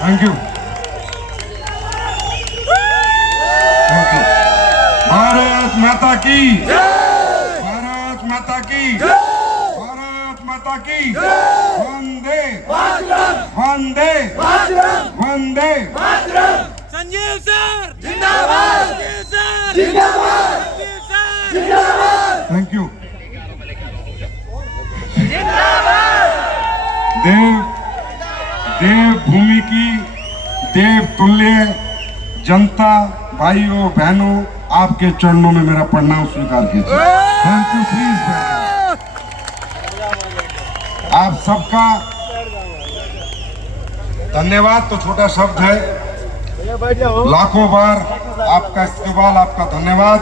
Thank you. Bharat माता की, भारत माता की, भारत माता की। वंदे वंदे वंदे। संजीव सर जिंदाबाद, संजीव सर जिंदाबाद, संजीव सर जिंदाबाद, थैंक यू। देव भूमि की देव तुल्य जनता, भाइयों बहनों, आपके चरणों में मेरा प्रणाम स्वीकार कीजिए। Thank you. प्लीज आप सबका धन्यवाद तो छोटा शब्द है, लाखों बार आपका इस्तेमाल, आपका धन्यवाद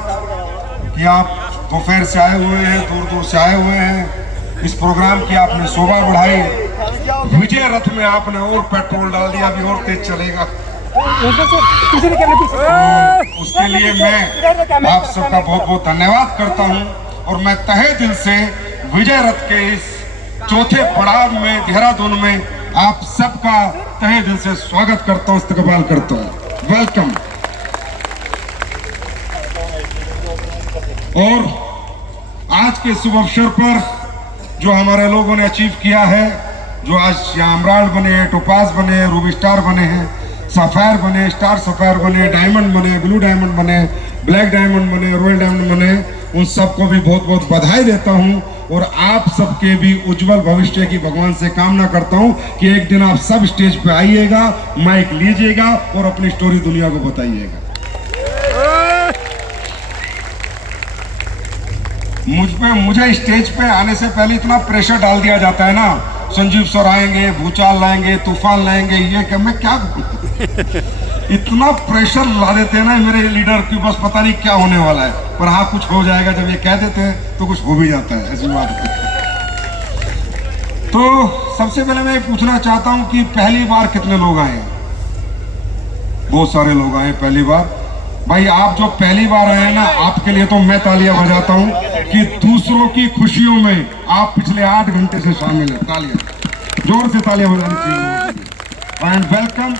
कि आप दोपहर से आए हुए हैं, दूर दूर से आए हुए हैं। इस प्रोग्राम की आपने शोभा बढ़ाई। विजय रथ में आपने और पेट्रोल डाल दिया, अभी और तेज चलेगा। उसके लिए मैं आप सबका बहुत बहुत धन्यवाद करता हूं और मैं तहे दिल से विजय रथ के इस चौथे पड़ाव में देहरादून में आप सबका तहे दिल से स्वागत करता हूं, इस्तकबाल करता हूं। वेलकम। और आज के शुभ अवसर पर जो हमारे लोगों ने अचीव किया है, जो आज एमराल्ड बने हैं, टोपाज बने हैं, रूबी स्टार बने हैं, सफायर बने, स्टार सफायर बने, डायमंड बने, ब्लू डायमंड बने, ब्लैक डायमंड बने, रॉयल डायमंड बने, उन सबको भी बहुत बहुत बधाई देता हूं और आप सबके भी उज्जवल भविष्य की भगवान से कामना करता हूं कि एक दिन आप सब स्टेज पे आइएगा, माइक लीजिएगा और अपनी स्टोरी दुनिया को बताइएगा। मुझे स्टेज पे आने से पहले इतना प्रेशर डाल दिया जाता है ना, संजीव सर आएंगे, भूचाल लाएंगे, तूफान लाएंगे, ये क्या मैं क्या इतना प्रेशर ला देते हैं ना मेरे लीडर की, बस पता नहीं क्या होने वाला है, पर हाँ कुछ हो जाएगा। जब ये कह देते हैं तो कुछ हो भी जाता है, ऐसी बात है। तो सबसे पहले मैं पूछना चाहता हूं कि पहली बार कितने लोग आए? बहुत सारे लोग आए पहली बार। भाई आप जो पहली बार आए ना, आपके लिए तो मैं तालियां बजाता हूं कि दूसरों की खुशियों में आप पिछले 8 घंटे से शामिल हैं। तालियां, जोर से तालियां बजानी चाहिए। And welcome.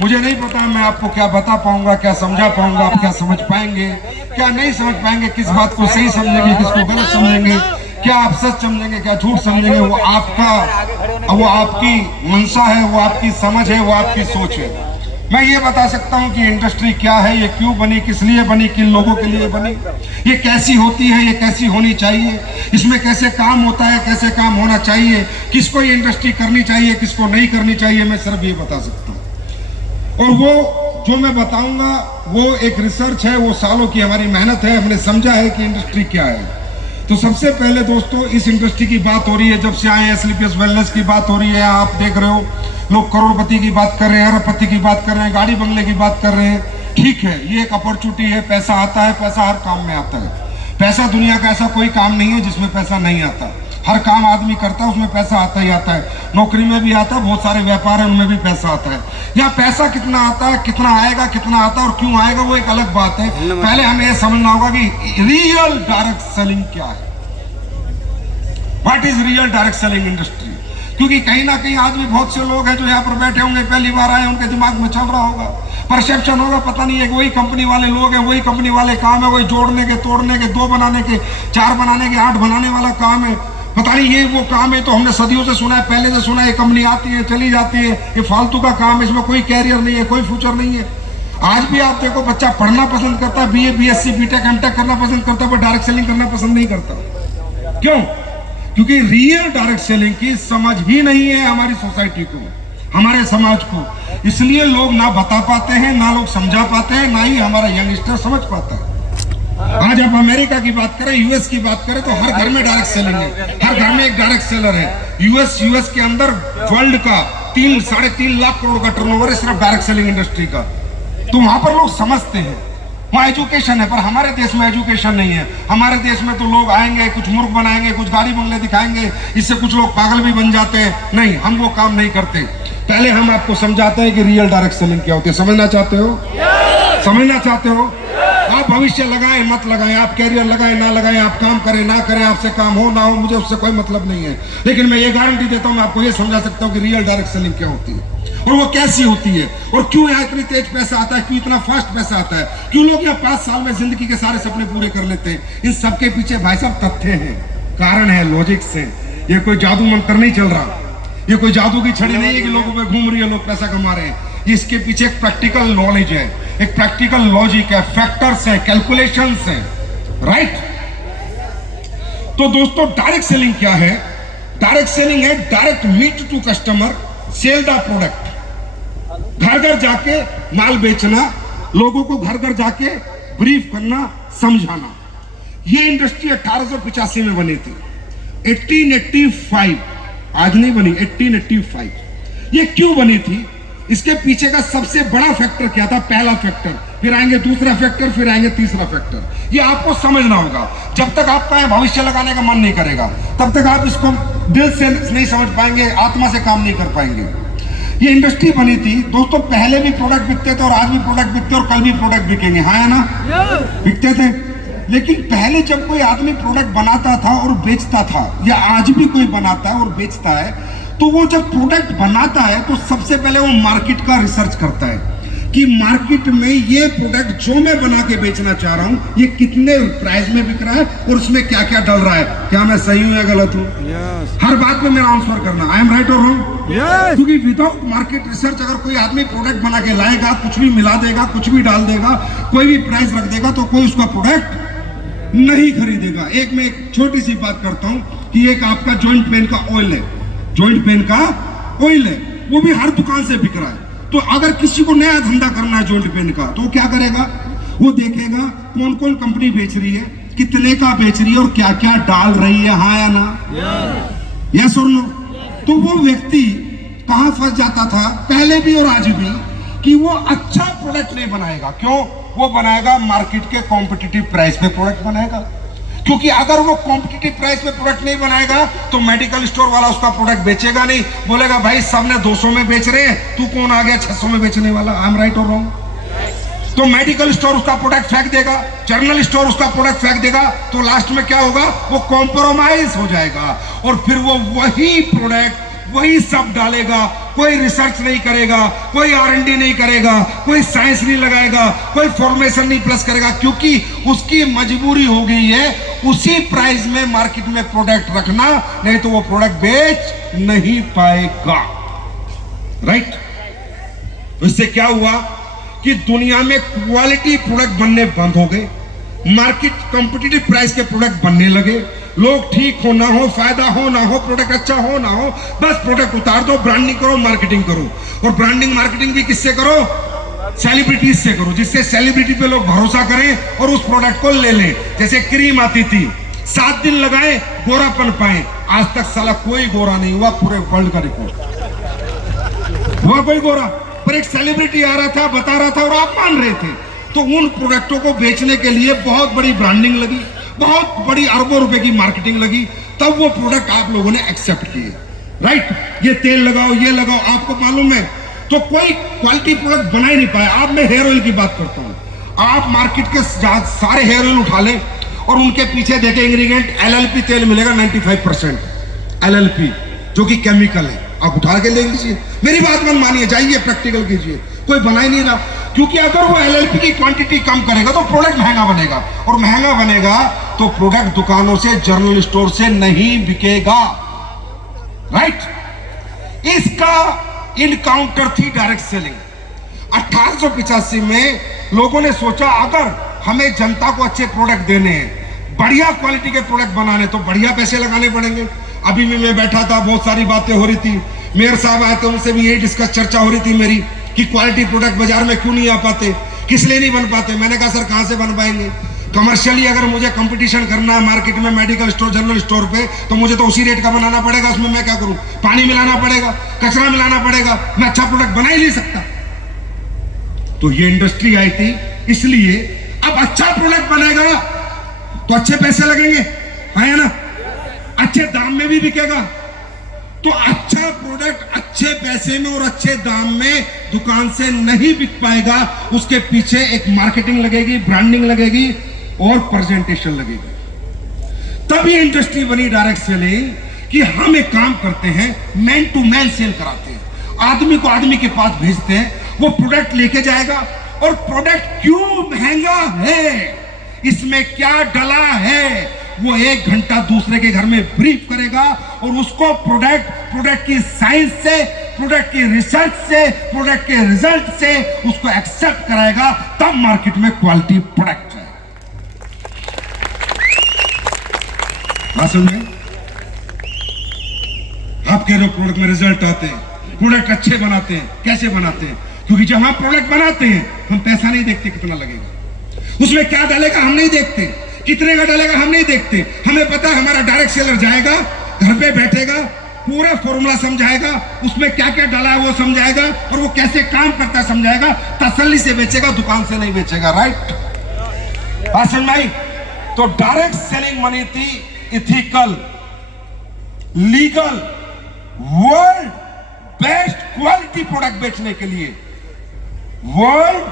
मुझे नहीं पता मैं आपको क्या बता पाऊंगा, क्या समझा पाऊंगा, आप क्या समझ पाएंगे, क्या नहीं समझ पाएंगे, किस बात को सही समझेंगे, किसको गलत समझेंगे, क्या आप सच समझेंगे, क्या झूठ समझेंगे, वो आपकी मंशा है, वो आपकी समझ है, वो आपकी सोच है। मैं ये बता सकता हूँ कि इंडस्ट्री क्या है, ये क्यों बनी, किस लिए बनी, किन लोगों के लिए बनी, ये कैसी होती है, ये कैसी होनी चाहिए, इसमें कैसे काम होता है, कैसे काम होना चाहिए, किसको ये इंडस्ट्री करनी चाहिए, किसको नहीं करनी चाहिए, मैं सिर्फ ये बता सकता हूँ। और वो जो मैं बताऊंगा वो एक रिसर्च है, वो सालों की हमारी मेहनत है, हमने समझा है कि इंडस्ट्री क्या है। तो सबसे पहले दोस्तों, इस इंडस्ट्री की बात हो रही है, जब से आए हैं स्लीपियस वेलनेस की बात हो रही है, आप देख रहे हो लोग करोड़पति की बात कर रहे हैं, अरबपति की बात कर रहे हैं, गाड़ी बंगले की बात कर रहे हैं। ठीक है, ये एक अपॉर्चुनिटी है, पैसा आता है, पैसा हर काम में आता है। पैसा दुनिया का ऐसा कोई काम नहीं है जिसमें पैसा नहीं आता, हर काम आदमी करता है उसमें पैसा आता ही आता है। नौकरी में भी आता है, बहुत सारे व्यापार है उनमें भी पैसा आता है। यहाँ पैसा कितना आता है, कितना आएगा, कितना आता है और क्यों आएगा, वो एक अलग बात है। पहले हमें यह समझना होगा कि रियल डायरेक्ट सेलिंग क्या है, what is real direct selling industry. क्योंकि कहीं ना कहीं आज भी बहुत से लोग हैं जो यहाँ पर बैठे होंगे, पहली बार आए, उनके दिमाग में चल रहा होगा, परसेप्शन होगा, पता नहीं है कि वही कंपनी वाले लोग हैं, वही कंपनी वाले काम है, वही जोड़ने के, तोड़ने के, 2 बनाने के, 4 बनाने के, 8 बनाने वाला काम है। पता नहीं ये वो काम है, तो हमने सदियों से सुना है, पहले से सुना है, ये कंपनी आती है चली जाती है, ये फालतू का काम है, इसमें कोई कैरियर नहीं है, कोई फ्यूचर नहीं है। आज भी आप देखो, बच्चा पढ़ना पसंद करता है, BA BSc BTech MTech करना पसंद करता है, पर डायरेक्ट सेलिंग करना पसंद नहीं करता। क्यों? क्योंकि रियल डायरेक्ट सेलिंग की समझ ही नहीं है हमारी सोसाइटी को, हमारे समाज को। इसलिए लोग ना बता पाते हैं, ना लोग समझा पाते हैं, ना ही हमारा यंगस्टर समझ पाता है। आज आप अमेरिका की बात करें, यूएस की बात करें, तो हर घर में डायरेक्ट सेलिंग है, हर घर में एक डायरेक्ट सेलर है। यूएस के अंदर वर्ल्ड का 3-3.5 लाख करोड़ का टर्नओवर है सिर्फ डायरेक्ट सेलिंग इंडस्ट्री का। तो वहां पर लोग समझते हैं, वहाँ एजुकेशन है, पर हमारे देश में एजुकेशन नहीं है। हमारे देश में तो लोग आएंगे, कुछ मूर्ख बनाएंगे, कुछ गाड़ी बंगले दिखाएंगे, इससे कुछ लोग पागल भी बन जाते हैं। नहीं, हम वो काम नहीं करते। पहले हम आपको समझाते हैं कि रियल डायरेक्ट सेलिंग क्या होती है। समझना चाहते हो? समझना चाहते हो? आप भविष्य लगाएं मत लगाएं, आप कैरियर लगाएं ना लगाएं, आप काम करें ना करें, आपसे काम हो ना हो, मुझे उससे कोई मतलब नहीं है। लेकिन मैं ये गारंटी देता हूं, मैं आपको ये समझा सकता हूं कि रियल डायरेक्ट सेलिंग क्या होती है और वो कैसी होती है और क्यों यहाँ इतनी तेज पैसा आता है, क्यों इतना फास्ट पैसा आता है, क्यों लोग यहाँ 5 साल में जिंदगी के सारे सपने पूरे कर लेते हैं। इन सबके पीछे भाई साहब तथ्य हैं, कारण है, लॉजिक्स हैं। ये कोई जादू मंत्र नहीं चल रहा, ये कोई जादू की छड़ी नहीं है कि लोगों पे घूम रही है, लोग पैसा कमा रहे हैं। इसके पीछे एक प्रैक्टिकल नॉलेज है, एक प्रैक्टिकल लॉजिक है, फैक्टर्स है, कैलकुलेशंस है, राइट। तो दोस्तों डायरेक्ट सेलिंग क्या है? डायरेक्ट सेलिंग है direct meet to customer, sell the product. घर घर जाके माल बेचना, लोगों को घर घर जाके ब्रीफ करना, समझाना। ये इंडस्ट्री 1885 में बनी थी, 1885, आज नहीं बनी, 1885। ये क्यों बनी थी? इसके पीछे का सबसे बड़ा फैक्टर क्या था? पहला फैक्टर, फिर आएंगे दूसरा फैक्टर, फिर आएंगे तीसरा फैक्टर। ये आपको समझना होगा। जब तक आपका भविष्य लगाने का मन नहीं करेगा, तब तक आप इसको दिल से नहीं समझ पाएंगे, आत्मा से काम नहीं कर पाएंगे। ये इंडस्ट्री बनी थी दोस्तों, पहले भी प्रोडक्ट बिकते थे और आज भी प्रोडक्ट बिकते और कल भी प्रोडक्ट बिकेंगे, हाँ या ना? बिकते थे। लेकिन पहले जब कोई आदमी प्रोडक्ट बनाता था और बेचता था, या आज भी कोई बनाता है और बेचता है, तो वो जब प्रोडक्ट बनाता है तो सबसे पहले वो मार्केट का रिसर्च करता है कि मार्केट में ये प्रोडक्ट जो मैं बना के बेचना चाह रहा हूं, ये कितने प्राइस में बिक रहा है और उसमें क्या क्या डल रहा है, क्या मैं सही हूं या गलत हूं। हर बात में मेरा आंसर करना, आई एम राइट और रॉन्ग। क्योंकि विदाउट मार्केट रिसर्च अगर कोई आदमी प्रोडक्ट बना के लाएगा, कुछ भी मिला देगा, कुछ भी डाल देगा, कोई भी प्राइस रख देगा, तो कोई उसका प्रोडक्ट नहीं खरीदेगा। मैं एक छोटी सी बात करता हूं कि एक आपका जॉइंट पेन का ऑयल है, जॉइंट पेन का ऑयल है, वो भी हर दुकान से बिक रहा है। तो अगर किसी को नया धंधा करना है जॉइंट पेन का, तो वो क्या करेगा? वो देखेगा कौन कौन कंपनी बेच रही है, कितने का बेच रही है और क्या क्या डाल रही है, हाँ या ना? यस और नो? तो वो व्यक्ति कहां फंस जाता था पहले भी और आज भी, कि वो अच्छा प्रोडक्ट नहीं बनाएगा। क्यों? वो बनाएगा मार्केट के कॉम्पिटिटिव प्राइस पे प्रोडक्ट बनाएगा। क्योंकि अगर वो कॉम्पिटिटिव प्राइस पे प्रोडक्ट नहीं बनाएगा तो मेडिकल स्टोर वाला उसका प्रोडक्ट बेचेगा नहीं, बोलेगा भाई सबने 200 में बेच रहे हैं, तू कौन आ गया 600 में बेचने वाला, आई एम राइट और रॉन्ग? तो मेडिकल स्टोर उसका प्रोडक्ट फेंक देगा, जनरल स्टोर उसका प्रोडक्ट फेंक देगा, तो लास्ट में क्या होगा? वो कॉम्प्रोमाइज हो जाएगा और फिर वो वही प्रोडक्ट वही सब डालेगा, कोई रिसर्च नहीं करेगा, कोई R&D नहीं करेगा, कोई साइंस नहीं लगाएगा, कोई फॉर्मेशन नहीं प्लस करेगा, क्योंकि उसकी मजबूरी हो गई है उसी प्राइस में मार्केट में प्रोडक्ट रखना, नहीं तो वो प्रोडक्ट बेच नहीं पाएगा, राइट। तो इससे क्या हुआ कि दुनिया में क्वालिटी प्रोडक्ट बनने बंद हो गए, मार्केट कॉम्पिटिटिव प्राइस के प्रोडक्ट बनने लगे। लोग ठीक हो ना हो, फायदा हो ना हो, प्रोडक्ट अच्छा हो ना हो, बस प्रोडक्ट उतार दो, ब्रांडिंग करो, मार्केटिंग करो। और ब्रांडिंग मार्केटिंग भी किससे करो? सेलिब्रिटीज से करो, जिससे सेलिब्रिटी पे लोग भरोसा करें और उस प्रोडक्ट को ले लें। जैसे क्रीम आती थी, 7 दिन लगाए गोरापन पाए, आज तक साला कोई गोरा नहीं हुआ, पूरे वर्ल्ड का रिकॉर्ड हुआ कोई गोरा, पर एक सेलिब्रिटी आ रहा था, बता रहा था और आप मान रहे थे। तो उन प्रोडक्टों को बेचने के लिए बहुत बड़ी ब्रांडिंग लगी, बहुत बड़ी अरबों रुपए की मार्केटिंग लगी, तब वो प्रोडक्ट आप लोगों ने एक्सेप्ट किए, राइट। ये तेल लगाओ, ये लगाओ, आपको मालूम है तो कोई क्वालिटी प्रोडक्ट बना ही नहीं पाया। अब मैं हेयर ऑयल की बात करता हूं, आप मार्केट के सारे हेयर ऑयल उठा लें और उनके पीछे देखें इंग्रेडिएंट, LLP तेल मिलेगा 95% LLP, जो कि केमिकल है। आप उठा के ले लीजिए, मेरी बात मत मानिए, जाइए प्रैक्टिकल कीजिए, कोई बना ही नहीं रहा। क्योंकि अगर वो LLP की क्वांटिटी कम करेगा तो प्रोडक्ट महंगा बनेगा, और महंगा बनेगा तो प्रोडक्ट दुकानों से, जनरल स्टोर से नहीं बिकेगा, राइट। इसका इनकाउंटर थी डायरेक्ट सेलिंग। 1885 में लोगों ने सोचा अगर हमें जनता को अच्छे प्रोडक्ट देने हैं, बढ़िया क्वालिटी के प्रोडक्ट बनाने, तो बढ़िया पैसे लगाने पड़ेंगे। अभी भी मैं बैठा था, बहुत सारी बातें हो रही थी, मेयर साहब आए थे, उनसे भी यही डिस्कस चर्चा हो रही थी मेरी कि क्वालिटी प्रोडक्ट बाजार में क्यों नहीं आ पाते, किस लिए नहीं बन पाते। मैंने कहा सर कहां से बन पाएंगे, कमर्शियली अगर मुझे कंपटीशन करना है मार्केट में, मेडिकल स्टोर, जनरल स्टोर पे, तो मुझे तो उसी रेट का बनाना पड़ेगा। उसमें मैं क्या करूं? पानी मिलाना पड़ेगा, कचरा मिलाना पड़ेगा, मैं अच्छा प्रोडक्ट बना ही नहीं सकता। तो ये इंडस्ट्री आई थी, इसलिए अब अच्छा प्रोडक्ट बनेगा तो अच्छे पैसे लगेंगे, है ना, अच्छे दाम में भी बिकेगा। तो अच्छा प्रोडक्ट अच्छे पैसे में और अच्छे दाम में दुकान से नहीं बिक पाएगा। उसके पीछे एक मार्केटिंग लगेगी, ब्रांडिंग लगेगी और प्रेजेंटेशन लगेगी। तभी इंडस्ट्री बनी डायरेक्ट सेलिंग कि हम एक काम करते हैं, मैन टू मैन सेल कराते हैं, आदमी को आदमी के पास भेजते हैं, वो प्रोडक्ट लेके जाएगा। और प्रोडक्ट क्यों महंगा है, इसमें क्या डला है, वो 1 घंटा दूसरे के घर में ब्रीफ करेगा और उसको प्रोडक्ट की साइंस से, प्रोडक्ट की रिसर्च से, प्रोडक्ट के रिजल्ट से उसको एक्सेप्ट कराएगा। तब मार्केट में क्वालिटी प्रोडक्ट है। समझ में? आप कह रहे हो प्रोडक्ट में रिजल्ट आते हैं, प्रोडक्ट अच्छे बनाते हैं। कैसे बनाते हैं? क्योंकि जब हम प्रोडक्ट बनाते हैं हम पैसा नहीं देखते कितना लगेगा, उसमें क्या डालेगा हम नहीं देखते, कितने का डालेगा हम नहीं देखते। हमें पता है हमारा डायरेक्ट सेलर जाएगा, घर पे बैठेगा, पूरा फॉर्मूला समझाएगा, उसमें क्या क्या डाला है वो समझाएगा और वो कैसे काम करता है समझाएगा। तसल्ली से बेचेगा, दुकान से नहीं बेचेगा। राइट? समझ में आई? तो डायरेक्ट सेलिंग मनी थी ethical, legal, world best quality product बेचने के लिए, वर्ल्ड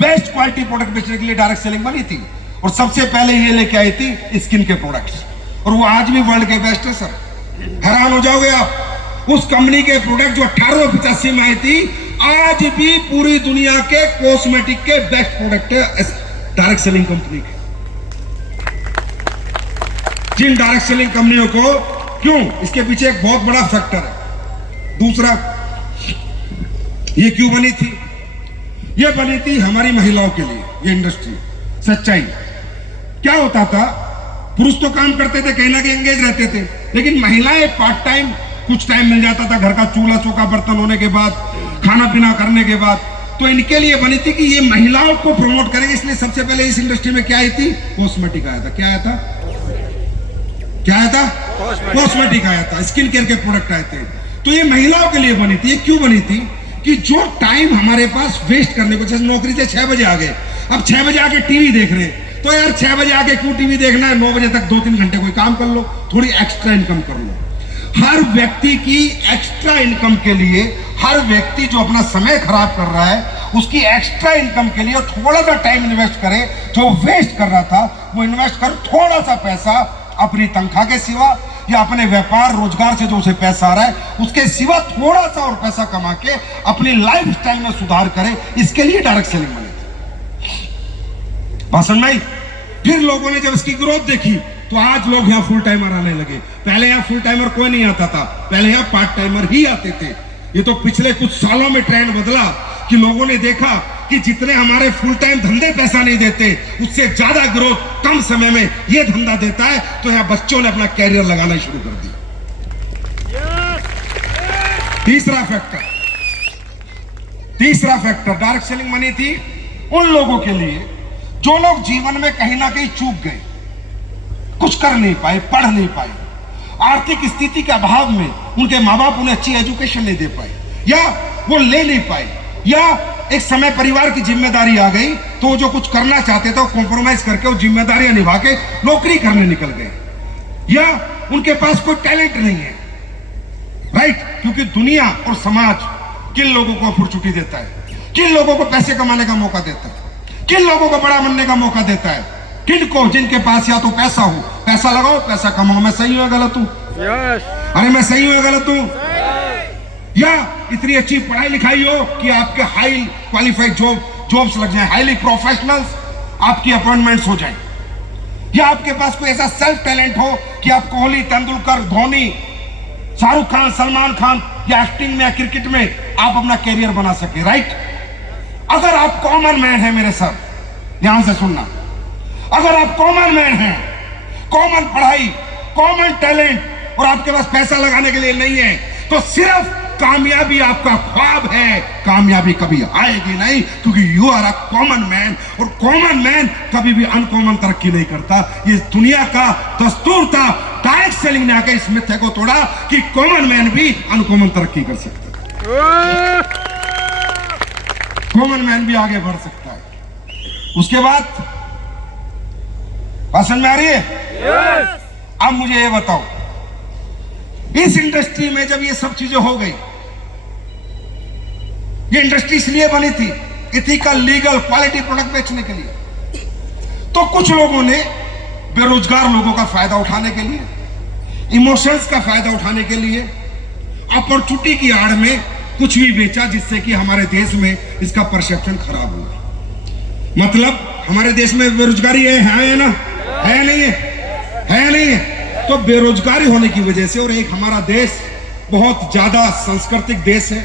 बेस्ट क्वालिटी प्रोडक्ट बेचने के लिए डायरेक्ट सेलिंग बनी थी। और सबसे पहले ये लेके आई थी स्किन के प्रोडक्ट्स, और वो आज भी वर्ल्ड के बेस्ट है। सर हैरान हो जाओगे आप, उस कंपनी के प्रोडक्ट जो 1885 में आई थी, आज भी पूरी दुनिया के कॉस्मेटिक के बेस्ट प्रोडक्ट है डायरेक्ट सेलिंग कंपनी के। जिन डायरेक्ट सेलिंग कंपनियों को, क्यों, इसके पीछे एक बहुत बड़ा फैक्टर है। दूसरा, ये क्यों बनी थी? ये बनी थी हमारी महिलाओं के लिए। ये इंडस्ट्री सच्चाई क्या होता था, पुरुष तो काम करते थे, कहीं ना कहीं एंगेज रहते थे, लेकिन महिलाएं पार्ट टाइम, कुछ टाइम मिल जाता था घर का चूल्हा चौका बर्तन होने के बाद, खाना पीना करने के बाद। तो इनके लिए बनी थी कि ये महिलाओं को प्रमोट करेंगे, इसलिए सबसे पहले इस इंडस्ट्री में क्या आई थी? कॉस्मेटिक आया था। क्या आया था? क्या आया था? कॉस्मेटिक आया था, स्किन केयर के प्रोडक्ट आए थे। तो ये महिलाओं के लिए बनी थी। ये क्यों बनी थी? कि जो टाइम हमारे पास वेस्ट करने को, जैसे नौकरी से 6 बजे आ गए, अब 6 बजे आके टीवी देख रहे हैं, तो यार 6 बजे आके क्यों टीवी देखना है, 9 बजे तक 2-3 घंटे कोई काम कर लो, थोड़ी एक्स्ट्रा इनकम कर लो। हर व्यक्ति की एक्स्ट्रा इनकम के लिए, हर व्यक्ति जो अपना समय खराब कर रहा है, उसकी एक्स्ट्रा इनकम के लिए थोड़ा सा टाइम इन्वेस्ट करे, जो वेस्ट कर रहा था वो इन्वेस्ट कर, थोड़ा सा पैसा अपनी तनख्वाह के सिवा या अपने व्यापार रोजगार से जो उसे पैसा आ रहा है उसके सिवा थोड़ा सा और पैसा कमा के अपनी लाइफ स्टाइल में सुधार करे। इसके लिए डायरेक्ट सेलिंग बनी थी। भाषण में फिर लोगों ने जब इसकी ग्रोथ देखी तो आज लोग यहाँ फुल टाइमर आने लगे। पहले यहाँ फुल टाइमर कोई नहीं आता था, पहले यहाँ पार्ट टाइमर ही आते थे। ये तो पिछले कुछ सालों में ट्रेंड बदला कि लोगों ने देखा कि जितने हमारे फुल टाइम धंधे पैसा नहीं देते, उससे ज्यादा ग्रोथ कम समय में ये धंधा देता है। तो यहाँ बच्चों ने अपना कैरियर लगाना शुरू कर दिया। तीसरा फैक्टर डायरेक्ट सेलिंग मनी थी उन लोगों के लिए जो लोग जीवन में कहीं ना कहीं चूक गए, कुछ कर नहीं पाए, पढ़ नहीं पाए, आर्थिक स्थिति के अभाव में उनके माँ बाप उन्हें अच्छी एजुकेशन नहीं दे पाए, या वो ले नहीं पाए, या एक समय परिवार की जिम्मेदारी आ गई तो वो जो कुछ करना चाहते थे वो कॉम्प्रोमाइज करके वो जिम्मेदारियां निभा के नौकरी करने निकल गए, या उनके पास कोई टैलेंट नहीं है। राइट? क्योंकि दुनिया और समाज किन लोगों को अपॉर्चुनिटी देता है, किन लोगों को पैसे कमाने का मौका देता है, किन लोगों को बड़ा बनने का मौका देता है? किन को? जिनके पास या तो पैसा हो, पैसा लगाओ, पैसा कमाओ। मैं सही हूं या गलत हूं? अरे मैं सही हूं या गलत हूं? या इतनी अच्छी पढ़ाई लिखाई हो कि आपके हाई क्वालिफाइड जॉब्स लग जाए, हाईली प्रोफेशनल्स आपकी अपॉइंटमेंट्स हो जाए, या आपके पास कोई ऐसा सेल्फ टैलेंट हो कि आप कोहली, तेंदुलकर, धोनी, शाहरुख खान, सलमान खान या एक्टिंग में या क्रिकेट में आप अपना कैरियर बना सके। राइट? अगर आप कॉमन मैन हैं मेरे सर, ध्यान से सुनना, अगर आप कॉमन मैन हैं, कॉमन पढ़ाई, कॉमन टैलेंट और आपके पास पैसा लगाने के लिए नहीं है, तो सिर्फ कामयाबी आपका ख्वाब है, कामयाबी कभी आएगी नहीं, क्योंकि you are a common man, और कॉमन मैन कभी भी अनकॉमन तरक्की नहीं करता। ये दुनिया का दस्तूर था। डायरेक्ट सेलिंग ने आकर इस मिथ्या को तोड़ा कि कॉमन मैन भी अनकॉमन तरक्की कर सकता है, कॉमन मैन भी आगे बढ़ सकता है। उसके बाद भाषण में आ रही है? अब मुझे ये बताओ, इस इंडस्ट्री में जब ये सब चीजें हो गई, ये इंडस्ट्री इसलिए बनी थी इथिकल, लीगल, क्वालिटी प्रोडक्ट बेचने के लिए। तो कुछ लोगों ने बेरोजगार लोगों का फायदा उठाने के लिए, इमोशंस का फायदा उठाने के लिए, अपॉर्चुनिटी की आड़ में कुछ भी बेचा, जिससे कि हमारे देश में इसका परसेप्शन खराब हुआ। मतलब हमारे देश में बेरोजगारी है ना? है नहीं है नहीं है। तो बेरोजगारी होने की वजह से, और एक हमारा देश बहुत ज्यादा सांस्कृतिक देश है,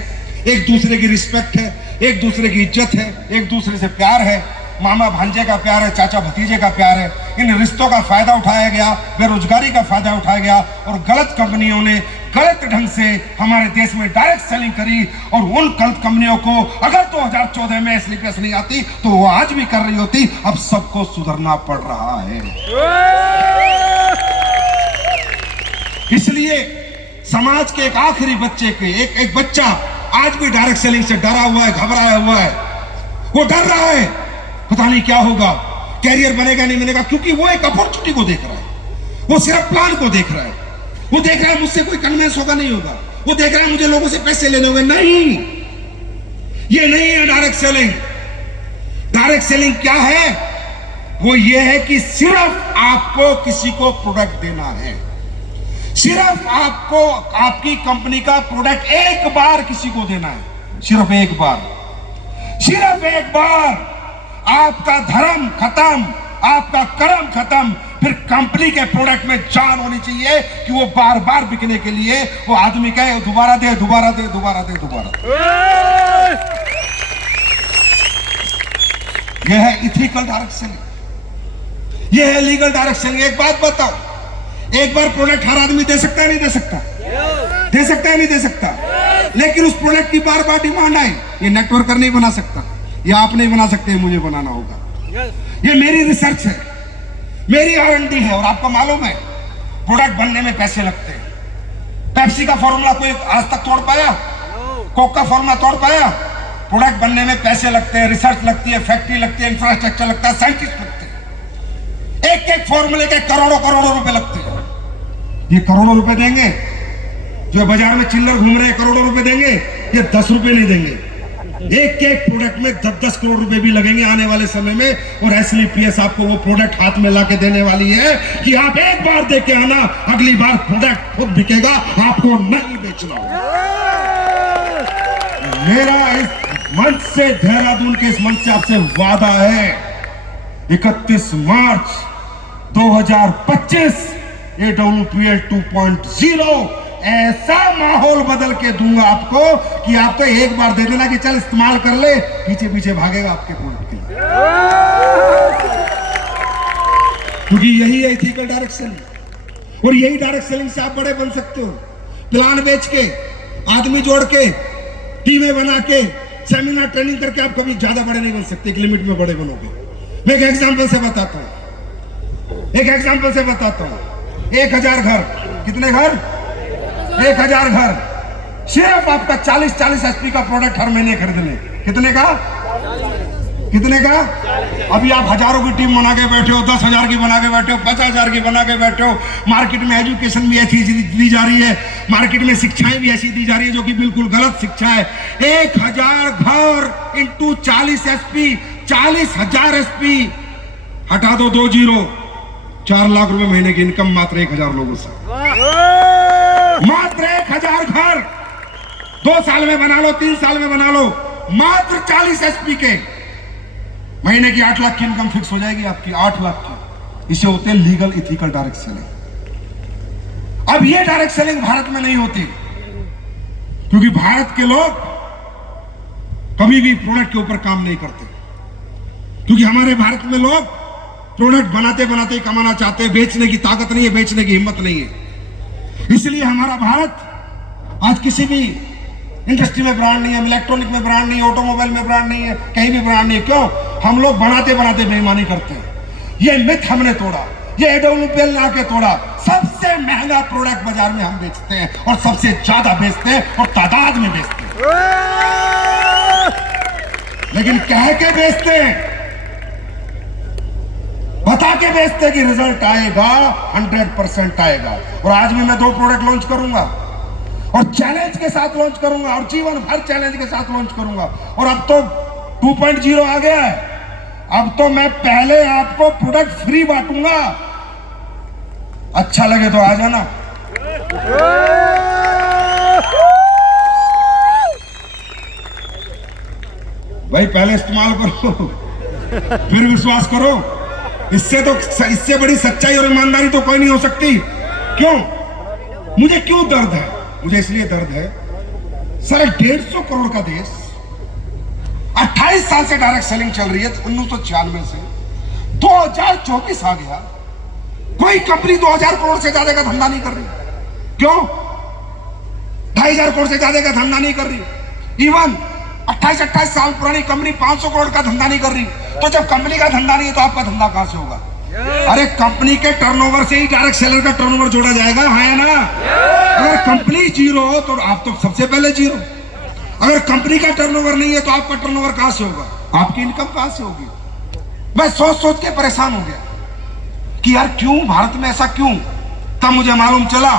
एक दूसरे की रिस्पेक्ट है, एक दूसरे की इज्जत है, एक दूसरे से प्यार है, मामा भांजे का प्यार है, चाचा भतीजे का प्यार है। इन रिश्तों का फायदा उठाया गया, बेरोजगारी का फायदा उठाया गया, और गलत कंपनियों ने गलत ढंग से हमारे देश में डायरेक्ट सेलिंग करी। और उन गलत कंपनियों को अगर 2014 में स्लीपर्स नहीं आती तो वो आज भी कर रही होती। अब सबको सुधरना पड़ रहा है। इसलिए समाज के एक आखिरी बच्चे के, एक बच्चा आज भी डायरेक्ट सेलिंग से डरा हुआ है, घबराया हुआ है। वो डर रहा है, पता नहीं क्या होगा, कैरियर बनेगा नहीं बनेगा, क्योंकि वो एक अपॉर्चुनिटी को देख रहा है। वो सिर्फ प्लान को देख रहा है। वो देख रहा है मुझसे कोई कन्वेंस होगा नहीं होगा। वो देख रहा है मुझे लोगों से पैसे लेने होंगे। नहीं, ये नहीं है डायरेक्ट सेलिंग। डायरेक्ट सेलिंग क्या है? वो ये है कि सिर्फ आपको किसी को प्रोडक्ट देना है, सिर्फ आपको आपकी कंपनी का प्रोडक्ट एक बार किसी को देना है, सिर्फ एक बार, सिर्फ एक बार। आपका धर्म खत्म, आपका कर्म खत्म। फिर कंपनी के प्रोडक्ट में जान होनी चाहिए कि वो बार बार बिकने के लिए वो आदमी कहे दोबारा दे, दोबारा दे, दोबारा दे, दोबारा। यह है इथिकल डायरेक्ट सेलिंग, यह है लीगल डायरेक्ट सेलिंग। एक बात बताओ, एक बार प्रोडक्ट हर आदमी दे सकता है नहीं दे सकता? दे सकता है नहीं दे सकता? लेकिन उस प्रोडक्ट की बार बार डिमांड आई, ये नेटवर्कर नहीं बना सकता, ये आप नहीं बना सकते, मुझे बनाना होगा। ये मेरी रिसर्च है, मेरी R&D है। और आपको मालूम है प्रोडक्ट बनने में पैसे लगते हैं। पेप्सी का फॉर्मूला कोई आज तक तोड़ पाया? कोक का फॉर्मूला तोड़ पाया? प्रोडक्ट बनने में पैसे लगते हैं, रिसर्च लगती है, फैक्ट्री लगती है, इंफ्रास्ट्रक्चर लगता है, साइंटिस्ट लगते हैं। एक एक फॉर्मूले के करोड़ों करोड़ों रुपए लगते हैं। ये करोड़ों रुपए देंगे? जो बाजार में चिल्लर घूम रहे हैं करोड़ों रुपए देंगे? ये 10 रुपए नहीं देंगे। एक एक प्रोडक्ट में 10-10 करोड़ रुपए भी लगेंगे आने वाले समय में। और SLPS आपको वो प्रोडक्ट हाथ में लाके देने वाली है कि आप एक बार दे के आना, अगली बार प्रोडक्ट खुद बिकेगा, आपको नहीं बेचना। मेरा इस मंच से, देहरादून के इस मंच से आपसे वादा है, 31 मार्च 2025 AWPL 2.0 ऐसा माहौल बदल के दूंगा आपको कि आप तो एक बार दे देना कि चल इस्तेमाल कर ले, पीछे पीछे भागेगा आपके प्रोडक्ट के लिए। क्योंकि यही है इथिकल डायरेक्ट सेलिंग। और यही डायरेक्ट सेलिंग से आप बड़े बन सकते हो। प्लान बेच के, आदमी जोड़ के, टीमें बना के, सेमिनार ट्रेनिंग करके आप कभी ज्यादा बड़े नहीं बन सकते, एक लिमिट में बड़े बनोगे। मैं एक एग्जांपल से बताता हूं, एक एग्जांपल से बताता हूं। 1000 घर, कितने घर? 1000 घर। सिर्फ आपका 40 HP का प्रोडक्ट हर महीने खरीद ले। कितने का? कितने का? अभी आप हजारों की टीम बना के बैठे हो, 10,000 की बना के बैठे हो, 50,000 की बना के बैठे हो। मार्केट में एजुकेशन भी ऐसी दी जा रही है, मार्केट में शिक्षाएं भी ऐसी दी जा रही है जो कि बिल्कुल गलत शिक्षा है। 1000 घर इंटू 40 SP, 40,000 SP, हटा दो 2 जीरो, 4 लाख रुपए महीने की इनकम मात्र 1000 लोगों से। मात्र 1000 घर 2 साल में बना लो, 3 साल में बना लो, मात्र 40 SP के महीने की 8 लाख की इनकम फिक्स हो जाएगी आपकी, 8 लाख की। इसे होते हैं लीगल इथिकल डायरेक्ट सेलिंग। अब ये डायरेक्ट सेलिंग भारत में नहीं होती, क्योंकि भारत के लोग कभी भी प्रोडक्ट के ऊपर काम नहीं करते। क्योंकि हमारे भारत में लोग प्रोडक्ट बनाते बनाते ही कमाना चाहते हैं, बेचने की ताकत नहीं है, बेचने की हिम्मत नहीं है। इसलिए हमारा भारत आज किसी भी इंडस्ट्री में ब्रांड नहीं है, इलेक्ट्रॉनिक में ब्रांड नहीं है, ऑटोमोबाइल में ब्रांड नहीं है, कहीं भी ब्रांड नहीं है। क्यों? हम लोग बनाते बनाते बेईमानी करते हैं। ये मिथ हमने तोड़ा, ये AWPL ला के तोड़ा। सबसे महंगा प्रोडक्ट बाजार में हम बेचते हैं और सबसे ज्यादा बेचते हैं और तादाद में बेचते हैं। लेकिन कह के बेचते हैं, बता के बेचते हैं कि रिजल्ट आएगा, 100% आएगा। और आज भी मैं 2 प्रोडक्ट लॉन्च करूंगा और चैलेंज के साथ लॉन्च करूंगा और जीवन भर चैलेंज के साथ लॉन्च करूंगा। और अब तो 2.0 आ गया है, अब तो मैं पहले आपको प्रोडक्ट फ्री बांटूंगा, अच्छा लगे तो आ जाना। भाई पहले इस्तेमाल करो फिर विश्वास करो। इससे बड़ी सच्चाई और ईमानदारी तो कोई नहीं हो सकती। क्यों? मुझे क्यों दर्द है? मुझे इसलिए दर्द है सर, 150 करोड़ का देश, 28 साल से डायरेक्ट सेलिंग चल रही है, 1996 से 2024 आ गया, कोई कंपनी 2000 करोड़ से ज्यादा का धंधा नहीं कर रही। क्यों? 2500 करोड़ से ज्यादा का धंधा नहीं कर रही। इवन 28 साल पुरानी कंपनी 500 करोड़ का धंधा नहीं कर रही। तो जब कंपनी का धंधा नहीं है तो आपका धंधा कहां से होगा? अरे कंपनी के टर्नओवर से ही डायरेक्ट सेलर का टर्नओवर जोड़ा जाएगा, है ना? अगर कंपनी जीरो हो तो आप तो सबसे पहले जीरो। अगर कंपनी का टर्नओवर नहीं है तो आपका टर्नओवर कहां से होगा? आपकी इनकम कहां से होगी? मैं सोच सोच के परेशान हो गया कि यार क्यों भारत में ऐसा क्यों। तब मुझे मालूम चला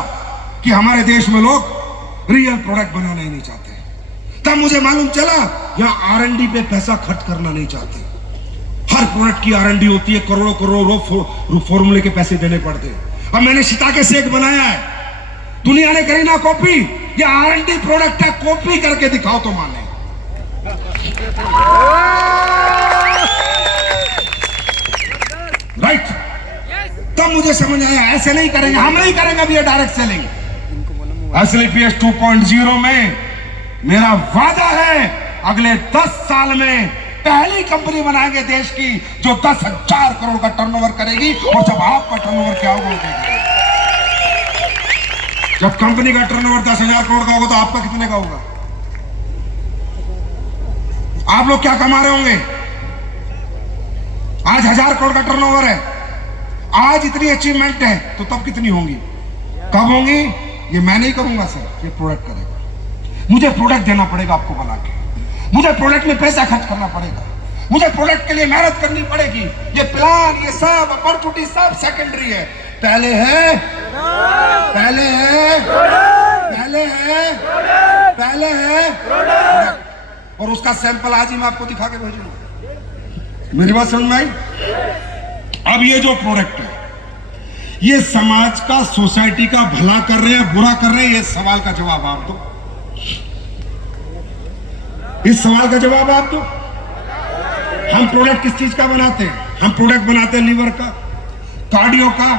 कि हमारे देश में लोग रियल प्रोडक्ट बनाना ही नहीं चाहते। तब मुझे मालूम चला यहाँ R&D पे पैसा खर्च करना नहीं चाहते। हर प्रोडक्ट की R&D होती है, करोड़ों करोड़ों फॉर्मूले के पैसे देने पड़ते हैं। अब मैंने शिताके शेक बनाया है, दुनिया ने करी ना कॉपी, ये R&D प्रोडक्ट है, कॉपी करके दिखाओ तो माने। राइट? तब मुझे समझ आया ऐसे नहीं करेंगे, हम नहीं करेंगे अब ये डायरेक्ट सेलिंग। असली PS 2.0 में मेरा वादा है अगले 10 साल में पहली कंपनी बनाएंगे देश की जो 10,000 करोड़ का टर्नओवर करेगी। और जब आपका टर्नओवर क्या होगा, जब कंपनी का टर्नओवर 10,000 करोड़ का होगा तो आपका कितने का होगा? आप लोग क्या कमा रहे होंगे? आज 1000 करोड़ का टर्नओवर है, आज इतनी अचीवमेंट है, तो तब कितनी होंगी, कब होंगी? ये मैं नहीं करूंगा सर, ये प्रोडक्ट करेगा। मुझे प्रोडक्ट देना पड़ेगा आपको बना के, मुझे प्रोडक्ट में पैसा खर्च करना पड़ेगा, मुझे प्रोडक्ट के लिए मेहनत करनी पड़ेगी। ये प्लान, ये सब अपॉर्चुनिटी सब सेकेंडरी है, पहले है पहले है पहले है पहले है प्रोडक्ट। और उसका सैंपल आज ही मैं आपको दिखा के भेजूंगा। मेरी बात समझ में आई? अब ये जो प्रोडक्ट है ये समाज का, सोसाइटी का भला कर रहे हैं, बुरा कर रहे हैं, ये सवाल का जवाब आप दो। इस सवाल का जवाब आप दो। हम प्रोडक्ट किस चीज का बनाते हैं? हम प्रोडक्ट बनाते हैं लीवर का, कार्डियो का,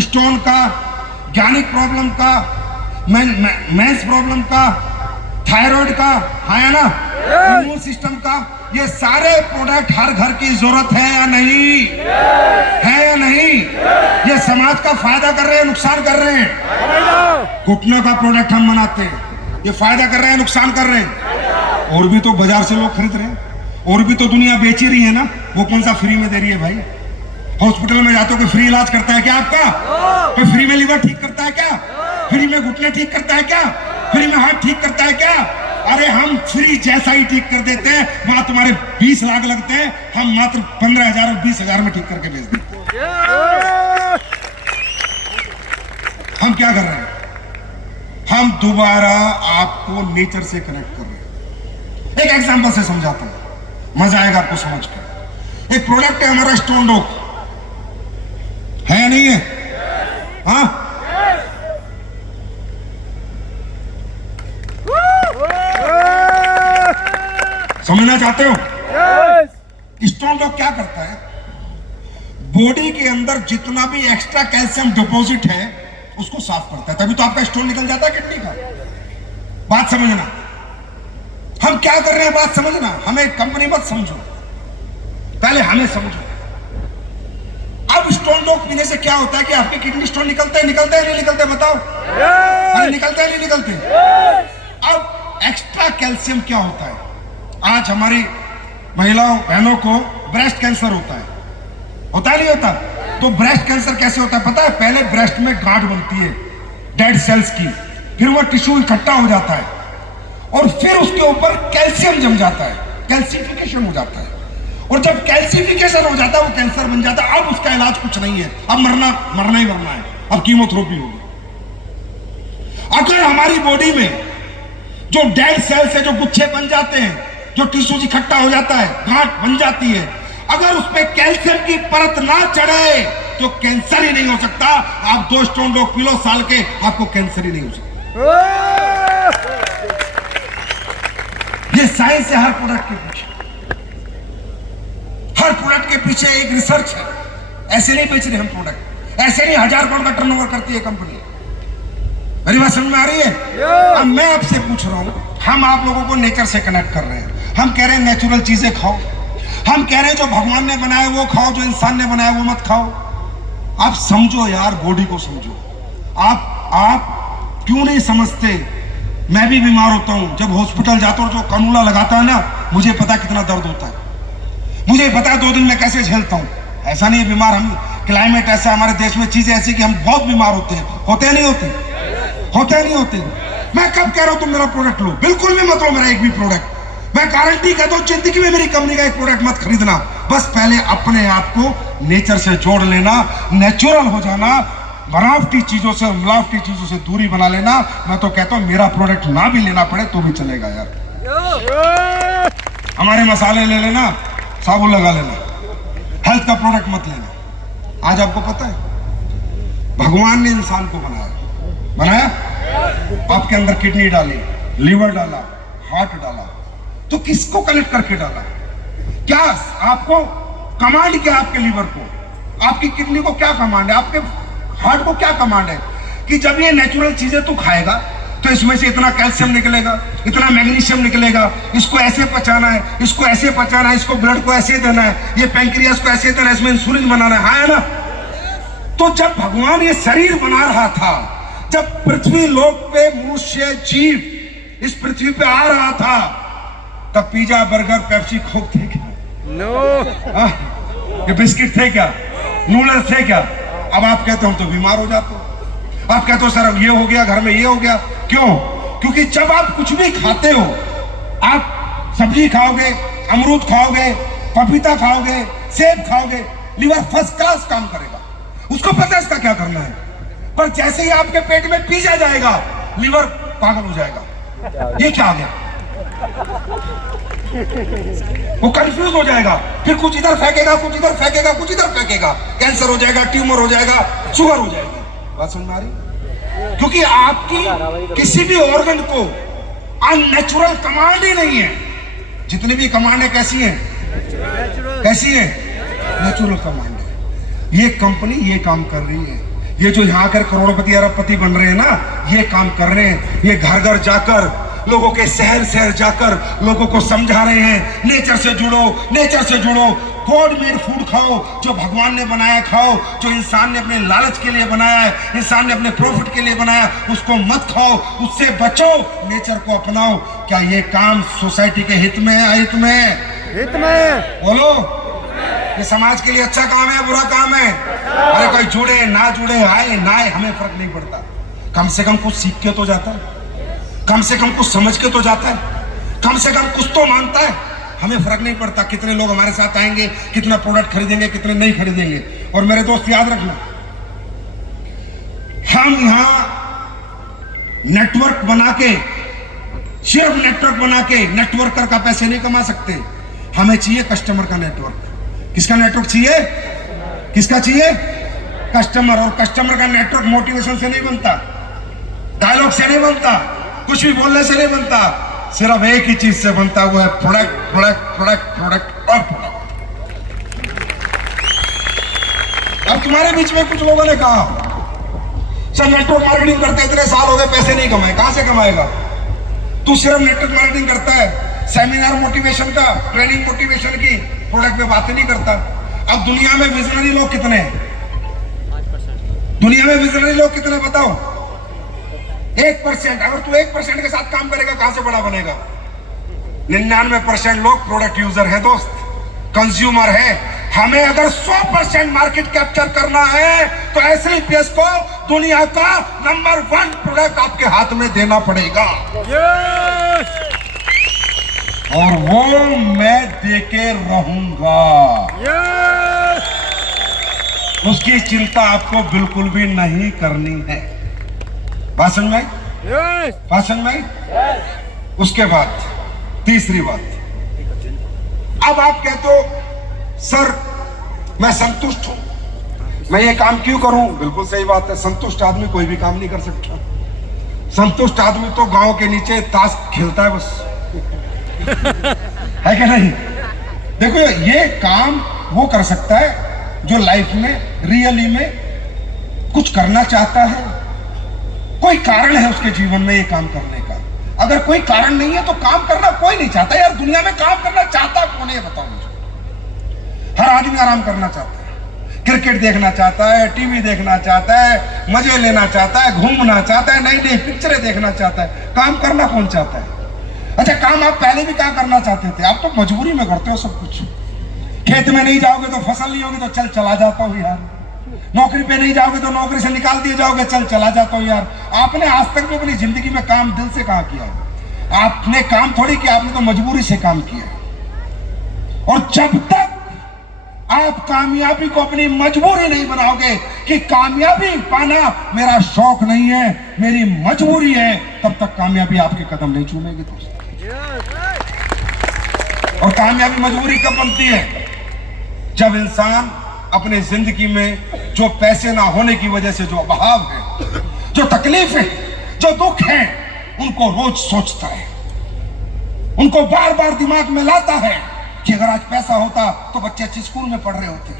स्टोन का, गैनिक प्रॉब्लम का, मेंस प्रॉब्लम का, थायराइड का, है ना, इम्यून सिस्टम का। ये सारे प्रोडक्ट हर घर की जरूरत है या नहीं? है या नहीं? ये समाज का फायदा कर रहे हैं, नुकसान कर रहे हैं? घुटनों का प्रोडक्ट हम बनाते हैं, ये फायदा कर रहे हैं, नुकसान कर रहे हैं? और भी तो बाजार से लोग खरीद रहे हैं, और भी तो दुनिया बेच ही रही है ना। वो कौन सा फ्री में दे रही है भाई? हॉस्पिटल में जाते हो, कोई फ्री इलाज करता है क्या आपका? कोई फ्री में लीवर ठीक करता है क्या? फ्री में घुटने ठीक करता है क्या? फ्री में हार्ट ठीक करता है क्या? अरे हम फ्री जैसा ही ठीक कर देते हैं। वहां तुम्हारे 20 लाख लगते हैं, हम मात्र 15,000 और 20,000 में ठीक करके भेज देते हैं। हम क्या कर रहे हैं? हम दोबारा आपको नेचर से कनेक्ट कर रहे हैं। एक एग्जांपल से समझाता हूं, मजा आएगा आपको समझ कर। एक प्रोडक्ट है हमारा स्टोन डॉग, है या नहीं है? हाँ, समझना चाहते हो? स्टोन डॉग क्या करता है? बॉडी के अंदर जितना भी एक्स्ट्रा कैल्शियम डिपॉजिट है उसको साफ करता है, तभी तो आपका स्टोन निकल जाता है किडनी का। बात समझना, हम क्या कर रहे हैं बात समझना। हमें कंपनी मत समझो, पहले हमें समझो। अब स्टोन डॉग पीने से क्या होता है कि आपके किडनी स्टोन निकलते नहीं निकलते? बताओ, अरे निकलते नहीं निकलते? अब एक्स्ट्रा कैल्शियम क्या होता है? आज हमारी महिलाओं बहनों को ब्रेस्ट कैंसर होता है नहीं होता? तो ब्रेस्ट कैंसर कैसे होता है पता है? पहले ब्रेस्ट में गांठ बनती है डेड सेल्स की, फिर वो टिश्यू इकट्ठा हो जाता है और फिर उसके ऊपर कैल्शियम जम जाता है, कैल्सिफिकेशन हो जाता है। और जब कैल्सिफिकेशन हो जाता है वो कैंसर बन जाता है। अब उसका इलाज कुछ नहीं है, अब मरना ही मरना है, अब कीमोथेरेपी होगी। अगर हमारी बॉडी में जो डेड सेल्स है, जो गुच्छे बन जाते हैं, जो टिश्यूज इकट्ठा हो जाता है, गांठ बन जाती है, अगर उसमें कैल्शियम की परत ना चढ़े तो कैंसर ही नहीं हो सकता। आप 2 स्टोन रोग पी लो साल के, आपको कैंसर ही नहीं हो सकता। ये साइंस है हर प्रोडक्ट के पीछे। हर प्रोडक्ट के पीछे एक रिसर्च है। ऐसे नहीं बेच रहे हम प्रोडक्ट, ऐसे नहीं 1000 करोड़ का टर्नओवर करती है कंपनी। मेरी बात समझ में आ रही है? अब मैं आपसे पूछ रहा हूं, हम आप लोगों को नेचर से कनेक्ट कर रहे हैं। हम कह रहे हैं नेचुरल चीजें खाओ। हम कह रहे हैं जो भगवान ने बनाया वो खाओ, जो इंसान ने बनाया वो मत खाओ। आप समझो यार, बॉडी को समझो। आप क्यों नहीं समझते? मैं भी बीमार होता हूं, जब हॉस्पिटल जाता हूं जो कानूला लगाता है ना, मुझे पता कितना दर्द होता है। मुझे पता है 2 दिन में कैसे झेलता हूं। ऐसा नहीं है बीमार, हम क्लाइमेट ऐसा, हमारे देश में चीजें ऐसी कि हम बहुत बीमार होते हैं। होते हैं नहीं होते? होते हैं नहीं होते? मैं कब कह रहा हूं तुम मेरा प्रोडक्ट लो? बिल्कुल भी मत लो मेरा एक भी प्रोडक्ट। मैं गारंटी कहता हूं जिंदगी में मेरी कंपनी का एक प्रोडक्ट मत खरीदना। बस पहले अपने आप को नेचर से जोड़ लेना, नेचुरल हो जाना, बनावटी चीजों से, मिलावटी चीजों से दूरी बना लेना। मैं तो कहता हूं मेरा प्रोडक्ट ना भी लेना पड़े तो भी चलेगा यार। हमारे मसाले ले लेना, साबुन लगा लेना, हेल्थ का प्रोडक्ट मत लेना। आज आपको पता है भगवान ने इंसान को बनाया, आपके अंदर किडनी डाली, लीवर डाला, हार्ट डाला, तो किसको कनेक्ट करके डाला? क्या आपको कमांड, क्या आपके लीवर को, आपकी किडनी को क्या कमांड है, आपके हार्ट को क्या कमांड है कि जब ये नेचुरल चीजें तू खाएगा तो इसमें से इतना कैल्शियम निकलेगा, इतना मैग्नीशियम निकलेगा, इसको ऐसे पचाना है, इसको ऐसे पचाना है, इसको ब्लड को ऐसे देना है, ये पैंक्रियास को ऐसे देना है, इसमें इंसुलिन बनाना है ना? तो जब भगवान ये शरीर बना रहा था, जब पृथ्वी लोक पे मनुष्य जीव इस पृथ्वी पे आ रहा था, तब पिज्जा, बर्गर, पेप्सी, कोक थे क्या? ये बिस्किट थे क्या? नूडल्स थे क्या? अब आप कहते हो तो बीमार हो जाते हो। आप कहते हो सर ये हो गया, घर में ये हो गया। क्यों? क्योंकि जब आप कुछ भी खाते हो, आप सब्जी खाओगे, अमरूद खाओगे, पपीता खाओगे, सेब खाओगे, लीवर फर्स्ट क्लास काम करेगा, उसको पता है इसका क्या करना है। पर जैसे ही आपके पेट में पिज्जा जाएगा, लीवर पागल हो जाएगा, ये क्या आ गया, वो कंफ्यूज हो जाएगा, फिर कुछ इधर फेंकेगा, कुछ इधर फेंकेगा, कुछ इधर फेंकेगा, कैंसर हो जाएगा, ट्यूमर हो जाएगा, शुगर हो जाएगी। बात समझ में आ रही? क्योंकि आपकी किसी भी ऑर्गन को अननेचुरल कमांड ही नहीं है। जितनी भी कमांड है कैसी है? कैसी है? नेचुरल कमांड है। ये कंपनी ये काम कर रही है। ये जो यहाँ कर करोड़पति अरबपति बन रहे हैं ना, ये काम कर रहे हैं। ये घर घर जाकर, लोगों के शहर शहर जाकर लोगों को समझा रहे हैं नेचर से जुड़ो, नेचर से जुड़ो, गॉड मेड फूड खाओ, जो भगवान ने बनाया खाओ, जो इंसान ने अपने लालच के लिए बनाया है, इंसान ने अपने प्रॉफिट के लिए बनाया, उसको मत खाओ, उससे बचो, नेचर को अपनाओ। क्या ये काम सोसाइटी के हित में है, अहित में है? हित में। बोलो, ये समाज के लिए अच्छा काम है, बुरा काम है? अरे कोई जुड़े ना जुड़े, आए ना आए, हमें फर्क नहीं पड़ता। कम से कम कुछ सीख के तो जाता है, कम से कम कुछ समझ के तो जाता है, कम से कम कुछ तो मानता है। हमें फर्क नहीं पड़ता कितने लोग हमारे साथ आएंगे, कितना प्रोडक्ट खरीदेंगे, कितने नहीं खरीदेंगे। और मेरे दोस्त याद रखना, हम यहां नेटवर्क बना के, सिर्फ नेटवर्क बना के नेटवर्कर का पैसे नहीं कमा सकते। हमें चाहिए कस्टमर का नेटवर्क। किसका नेटवर्क चाहिए? किसका चाहिए? कस्टमर। और कस्टमर का नेटवर्क मोटिवेशन से नहीं बनता, डायलॉग से नहीं बनता, कुछ भी बोलने से नहीं बनता, सिर्फ एक ही चीज से बनता, वो है प्रोडक्ट, प्रोडक्ट, प्रोडक्ट, प्रोडक्ट और प्रोडक्ट। अब तुम्हारे बीच में कुछ लोगों ने कहा सर नेटवर्क मार्केटिंग करते इतने साल हो गए, पैसे नहीं कमाए। कहां से कमाएगा? तू सिर्फ नेटवर्क मार्केटिंग करता है, सेमिनार मोटिवेशन का, ट्रेनिंग मोटिवेशन की, प्रोडक्ट पे बातें नहीं करता। अब दुनिया में विजनरी लोग कितने हैं? दुनिया में विजनरी लोग कितने बताओ? 1%। अगर तू 1% के साथ काम करेगा, कहां से बड़ा बनेगा? 99% लोग प्रोडक्ट यूजर है दोस्त, कंज्यूमर है। हमें अगर 100% मार्केट कैप्चर करना है तो ऐसे ही पेस को दुनिया का नंबर 1 प्रोडक्ट आपके हाथ में देना पड़ेगा। और वो मैं देके रहूंगा। उसकी चिंता आपको बिल्कुल भी नहीं करनी है। बात समझ में आई? बात समझ में आई? उसके बाद तीसरी बात, अब आप कहते हो सर मैं संतुष्ट हूं, मैं ये काम क्यों करूं? बिल्कुल सही बात है, संतुष्ट आदमी कोई भी काम नहीं कर सकता। संतुष्ट आदमी तो गांव के नीचे ताश खेलता है बस, है क्या नहीं? देखो ये काम वो कर सकता है जो लाइफ में रियली में कुछ करना चाहता है, कोई कारण है उसके जीवन में ये काम करने का। अगर कोई कारण नहीं है तो काम करना कोई नहीं चाहता यार। दुनिया में काम करना चाहता कौन है बताओ मुझे? हर आदमी आराम करना चाहता है, क्रिकेट देखना चाहता है, टीवी देखना चाहता है, मजे लेना चाहता है, घूमना चाहता है, नई नई पिक्चरें देखना चाहता है। काम करना कौन चाहता है? अच्छा काम आप पहले भी क्या करना चाहते थे? आप तो मजबूरी में करते हो सब कुछ। खेत में नहीं जाओगे तो फसल नहीं होगी तो चल चला जाता हूँ यार। नौकरी पे नहीं जाओगे तो नौकरी से निकाल दिए जाओगे, चल चला जाता हूँ यार। आपने आज तक भी अपनी जिंदगी में काम दिल से कहाँ किया है? आपने काम थोड़ी किया, आपने तो मजबूरी से काम किया। और जब तक आप कामयाबी को अपनी मजबूरी नहीं बनाओगे कि कामयाबी पाना मेरा शौक नहीं है, मेरी मजबूरी है, तब तक कामयाबी आपके कदम नहीं चूमेगी दोस्त। और कामयाबी मजबूरी कब बनती है? जब इंसान अपने जिंदगी में जो पैसे ना होने की वजह से जो अभाव है, जो तकलीफ है, जो दुख है, उनको रोज सोचता है, उनको बार बार दिमाग में लाता है कि अगर आज पैसा होता तो बच्चे अच्छे स्कूल में पढ़ रहे होते,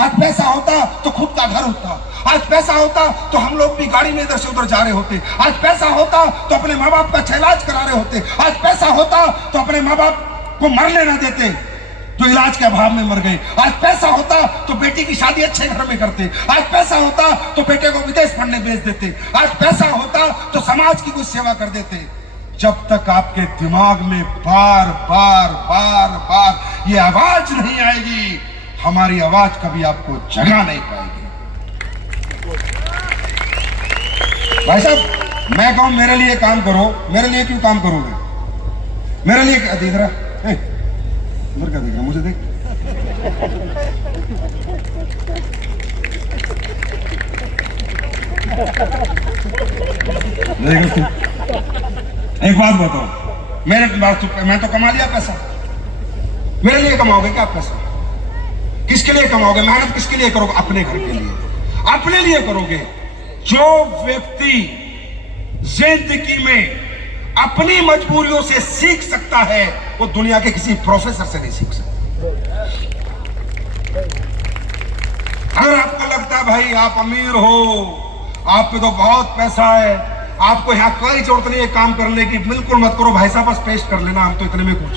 आज पैसा होता तो खुद का घर होता, आज पैसा होता तो हम लोग भी गाड़ी में इधर से उधर जा रहे होते, आज पैसा होता तो अपने माँ बाप का अच्छा इलाज करा रहे होते, आज पैसा होता तो अपने माँ बाप को मरने ना देते जो इलाज के अभाव में मर गए, आज पैसा होता तो बेटी की शादी अच्छे घर में करते, आज पैसा होता तो बेटे को विदेश पढ़ने भेज देते, आज पैसा होता तो समाज की कुछ सेवा कर देते। जब तक आपके दिमाग में बार बार बार बार ये आवाज नहीं आएगी, हमारी आवाज कभी आपको जगा नहीं पाएगी। भाई साहब मैं कहूं मेरे लिए काम करो, मेरे लिए क्यों काम करोगे? मेरे लिए क्या देख रहा है? उधर क्या देख रहा? मुझे देख। एक बात बताओ, मैं तो कमा लिया पैसा, मेरे लिए कमाओगे क्या पैसा? किसके लिए कमाओगे? मेहनत किसके लिए करोगे? अपने घर के लिए, अपने लिए करोगे। जो व्यक्ति जिंदगी में अपनी मजबूरियों से सीख सकता है वो दुनिया के किसी प्रोफेसर से नहीं सीख सकता। अगर आपको लगता है भाई आप अमीर हो, आप पे तो बहुत पैसा है, आपको यहाँ कोई जरूरत नहीं है काम करने की, बिल्कुल मत करो भाई साहब, बस पेश कर लेना, हम तो इतने में कुछ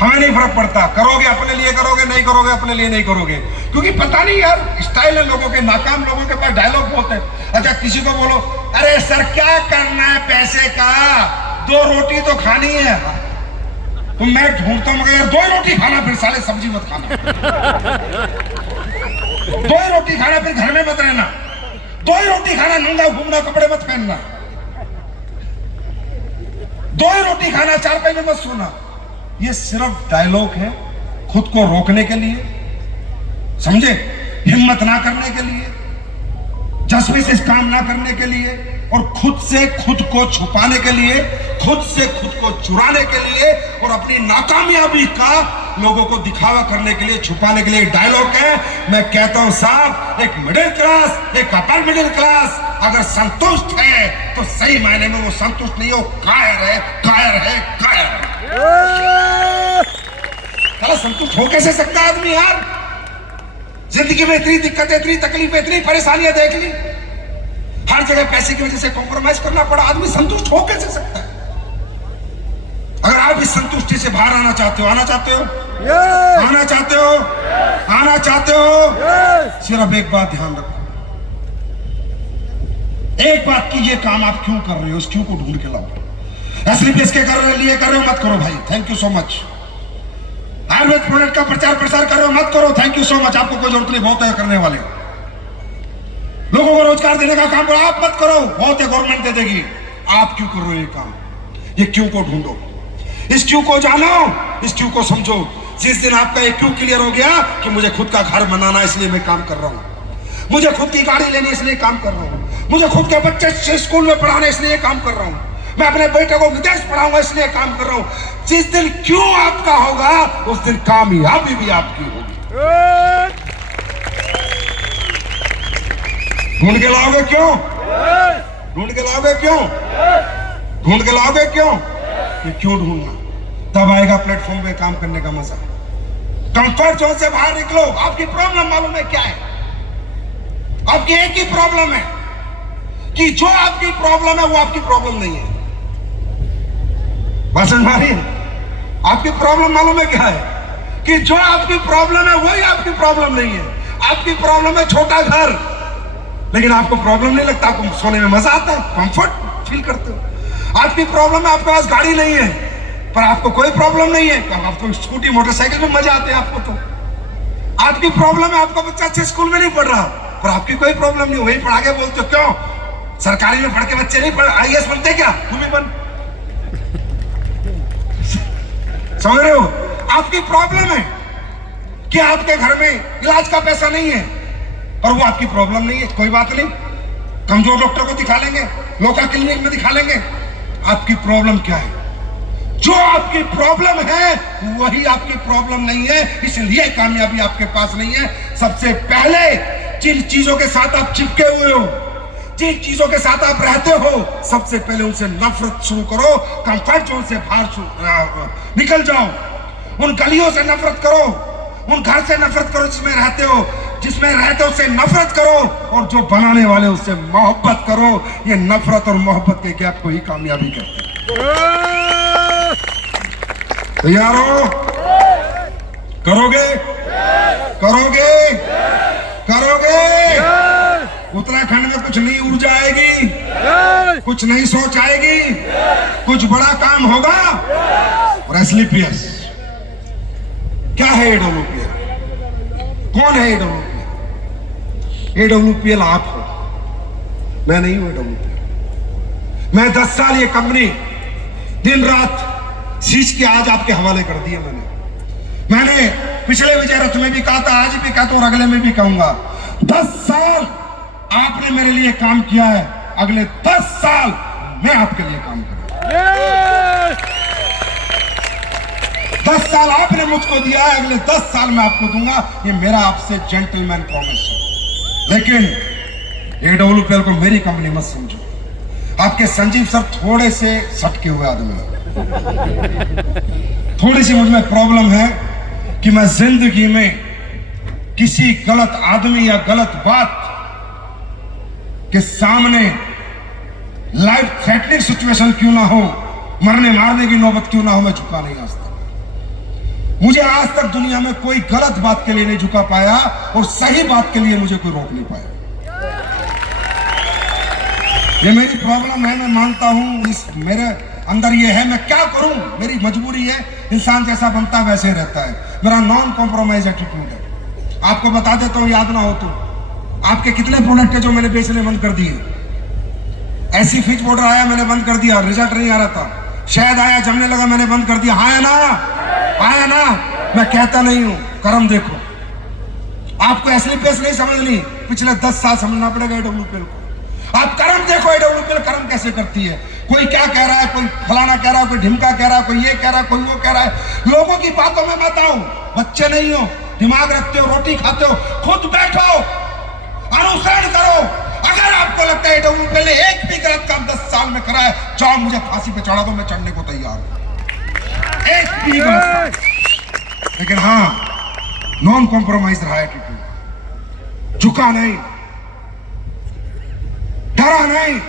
हमें नहीं फर्क पड़ता। करोगे अपने लिए करोगे, नहीं करोगे अपने लिए नहीं करोगे, क्योंकि पता नहीं यार स्टाइल है लोगों के, नाकाम लोगों के पास डायलॉग बोलते हैं। अच्छा किसी को बोलो अरे सर क्या करना है पैसे का, 2 रोटी तो खानी है, तो मैं ढूंढता हूँ यार 2 रोटी खाना, फिर साले सब्जी मत खाना, 2 रोटी खाना, फिर घर में मत रहना, 2 रोटी खाना, नंगा घूमना, कपड़े मत पहनना, 2 रोटी खाना, 4 पैसे मत सोना। ये सिर्फ डायलॉग है खुद को रोकने के लिए, समझे, हिम्मत ना करने के लिए, जज्बे से काम ना करने के लिए, और खुद से खुद को छुपाने के लिए, खुद से खुद को चुराने के लिए, और अपनी नाकामयाबी का लोगों को दिखावा करने के लिए, छुपाने के लिए डायलॉग है। मैं कहता हूं साहब, एक मिडिल क्लास, एक अपर मिडिल क्लास अगर संतुष्ट है तो सही मायने में वो संतुष्ट नहीं हो, कायर है, कायर है, कायर है। संतुष्ट हो कैसे सकता है आदमी यार? जिंदगी में इतनी दिक्कतें, इतनी तकलीफें, इतनी परेशानियां देख ली, हर जगह पैसे की वजह से कॉम्प्रोमाइज करना पड़ा, आदमी संतुष्ट हो कैसे सकता है? अगर आप इस संतुष्टि से बाहर आना चाहते हो, आना चाहते हो, आना चाहते हो, आना चाहते हो, सिर्फ एक बात ध्यान रखो, एक बात की, ये काम आप क्यों कर रहे हो, इस क्यों को ढूंढ के लाओ। असली किसके कर रहे लिए कर रहे हो, मत करो भाई, thank you so much. Ayurveda product का प्रचार प्रसार कर रहे हो, मत करो, थैंक यू सो मच, आपको कोई जरूरत नहीं, बहुत है करने वाले। लोगों को रोजगार देने का काम करो, आप मत करो, बहुत है गवर्नमेंट दे देगी, आप क्यों कर रहे हो ये काम? ये क्यों को ढूंढो, इस क्यों को जानो, इस क्यों को समझो। जिस दिन आपका एक क्यों क्लियर हो गया कि मुझे खुद का घर बनाना इसलिए मैं काम कर रहा हूं, मुझे खुद की गाड़ी लेनी इसलिए काम कर रहा हूं, मुझे खुद के बच्चे स्कूल में पढ़ाने इसलिए काम कर रहा हूँ। मैं अपने बेटे को विदेश पढ़ाऊंगा इसलिए काम कर रहा हूँ। जिस दिन क्यों आपका होगा उस दिन कामयाबी भी आपकी होगी। ढूंढ के लाओगे क्यों? ढूंढ के लाओगे क्यों? ढूंढ के लाओगे क्यों? ये क्यों ढूंढना? तब आएगा प्लेटफॉर्म पे काम करने का मजा। कंफर्ट जोन से बाहर निकलो। आपकी प्रॉब्लम मालूम है क्या है? आपकी एक ही प्रॉब्लम है कि जो आपकी प्रॉब्लम है वो आपकी प्रॉब्लम नहीं है। बात समझ आ रही है? आपकी प्रॉब्लम मालूम है क्या है? कि जो आपकी प्रॉब्लम है वही आपकी प्रॉब्लम नहीं है। आपकी प्रॉब्लम है छोटा घर, लेकिन आपको प्रॉब्लम नहीं लगता, आपको सोने में मजा आता है, कंफर्ट फील करते हो। आपकी प्रॉब्लम है आपके पास गाड़ी नहीं है, पर आपको कोई प्रॉब्लम नहीं है, आपको स्कूटी मोटरसाइकिल में मजा आते हैं आपको। तो आपकी प्रॉब्लम है आपका बच्चा अच्छे स्कूल में नहीं पढ़ रहा, पर आपकी कोई प्रॉब्लम नहीं, वही पढ़ा के बोलते हो क्यों सरकारी में पढ़ के बच्चे नहीं पढ़ IAS बनते क्या? तुम भी बन। समझ रहे हो? आपकी प्रॉब्लम है कि आपके घर में इलाज का पैसा नहीं है, पर वो आपकी प्रॉब्लम नहीं है। कोई बात नहीं, कमजोर डॉक्टर को दिखा लेंगे, लोकल क्लिनिक में दिखा लेंगे। आपकी प्रॉब्लम क्या है? जो आपकी प्रॉब्लम है वही आपकी प्रॉब्लम नहीं है, इसलिए कामयाबी आपके पास नहीं है। सबसे पहले जिन चीजों के साथ आप चिपके हुए हो, जिन चीजों के साथ आप रहते हो, सबसे पहले उनसे नफरत शुरू करो। कंफर्ट जोन से बाहर निकल जाओ। उन गलियों से नफरत करो, उन घर से नफरत करो जिसमें रहते हो, उससे नफरत करो, और जो बनाने वाले उससे मोहब्बत करो। ये नफरत और मोहब्बत के गैप को ही कामयाबी कहते हैं। तैयार हो? करोगे? करोगे? करोगे? उत्तराखंड में कुछ नई ऊर्जा आएगी, कुछ नई सोच आएगी, कुछ बड़ा काम होगा। और SLPS क्या है? AWPL कौन है? AWPL आप हो, मैं नहीं हूं AWPL। मैं 10 साल ये कंपनी दिन रात सींच के आज आपके हवाले कर दिया। मैंने पिछले विजय रथ में भी कहा था, आज भी कहता हूं और अगले में भी कहूंगा, 10 साल आपने मेरे लिए काम किया है, अगले 10 साल मैं आपके लिए काम करूंगा। 10 साल आपने मुझको दिया है, अगले 10 साल मैं आपको दूंगा। ये मेरा आपसे जेंटलमैन प्रॉमिस है। लेकिन AWPL को मेरी कंपनी मत समझो। आपके संजीव सर थोड़े से सटके हुए आदमी हैं। थोड़ी सी मुझ में प्रॉब्लम है कि मैं जिंदगी में किसी गलत आदमी या गलत बात के सामने लाइफ थ्रेटनिंग सिचुएशन क्यों ना हो, मरने मारने की नौबत क्यों ना हो, मैं झुका नहीं आज तक। मुझे आज तक दुनिया में कोई गलत बात के लिए नहीं झुका पाया, और सही बात के लिए मुझे कोई रोक नहीं पाया। ये मेरी प्रॉब्लम है, मैं मानता हूं। इस मेरे अंदर ये है, मैं क्या करूं, मेरी मजबूरी है। इंसान जैसा बनता है वैसे रहता है। मेरा नॉन कॉम्प्रोमाइज एटीट्यूड है। आपको बता देता हूं, याद ना हो तो, आपके कितने प्रोडक्ट है जो मैंने बेचने बंद कर दिए। ऐसी फिच पाउडर आया, मैंने बंद कर दिया, रिजल्ट नहीं आ रहा था। शायद आया, जमने लगा, मैंने बंद कर दिया। आया ना, आया ना। मैं कहता नहीं हूं, कर्म देखो। आपको SLPS नहीं समझनी, पिछले 10 साल समझना पड़ेगा AWPL को। आप कर्म देखो, AWPL कर्म कैसे करती है। कोई क्या कह रहा है, कोई फलाना कह रहा है, कोई ढिमका कह रहा है, कोई ये कह रहा है, कोई वो कह रहा है। लोगों की बातों में मत आओ। बच्चे नहीं हो, दिमाग रखते हो, रोटी खाते हो, खुद बैठो, अनुसरण करो। अगर आपको लगता है AWPL ने एक भी गलत काम 10 साल में करा है, जाओ मुझे फांसी पे चढ़ा दो, मैं चढ़ने को तैयार हूं। एक भी गलत। लेकिन हाँ, नॉन कॉम्प्रोमाइज रहा एटीट्यूड, झुका नहीं, डरा नहीं।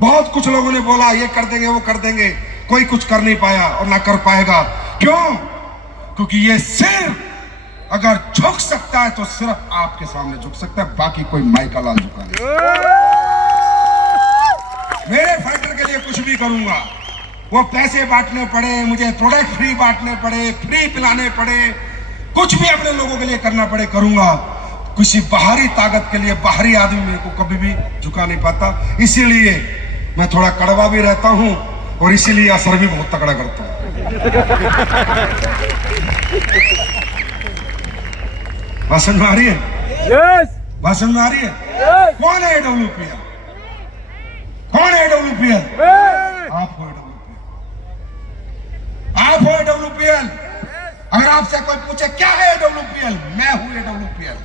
बहुत कुछ लोगों ने बोला ये कर देंगे, वो कर देंगे, कोई कुछ कर नहीं पाया और ना कर पाएगा। क्यों? क्योंकि ये सिर्फ अगर झुक सकता है तो सिर्फ आपके सामने झुक सकता है, बाकी कोई माई का लाल झुका नहीं। मेरे फाइटर के लिए कुछ भी करूंगा, वो पैसे बांटने पड़े, मुझे प्रोडक्ट फ्री बांटने पड़े, फ्री पिलाने पड़े, कुछ भी अपने लोगों के लिए करना पड़े, करूंगा। किसी बाहरी ताकत के लिए, बाहरी आदमी मेरे को कभी भी झुका नहीं पाता। इसीलिए मैं थोड़ा कड़वा भी रहता हूं, और इसीलिए असर भी बहुत तगड़ा करता हूं। बात समझ में आ रही है? बात समझ में आ रही है? कौन है AWPL? कौन है डब्ल्यूपीएल? आप हो डब्ल्यूपीएल, आप हो डब्ल्यूपीएल। अगर आपसे कोई पूछे क्या है डब्ल्यूपीएल, मैं हूं डब्ल्यूपीएल।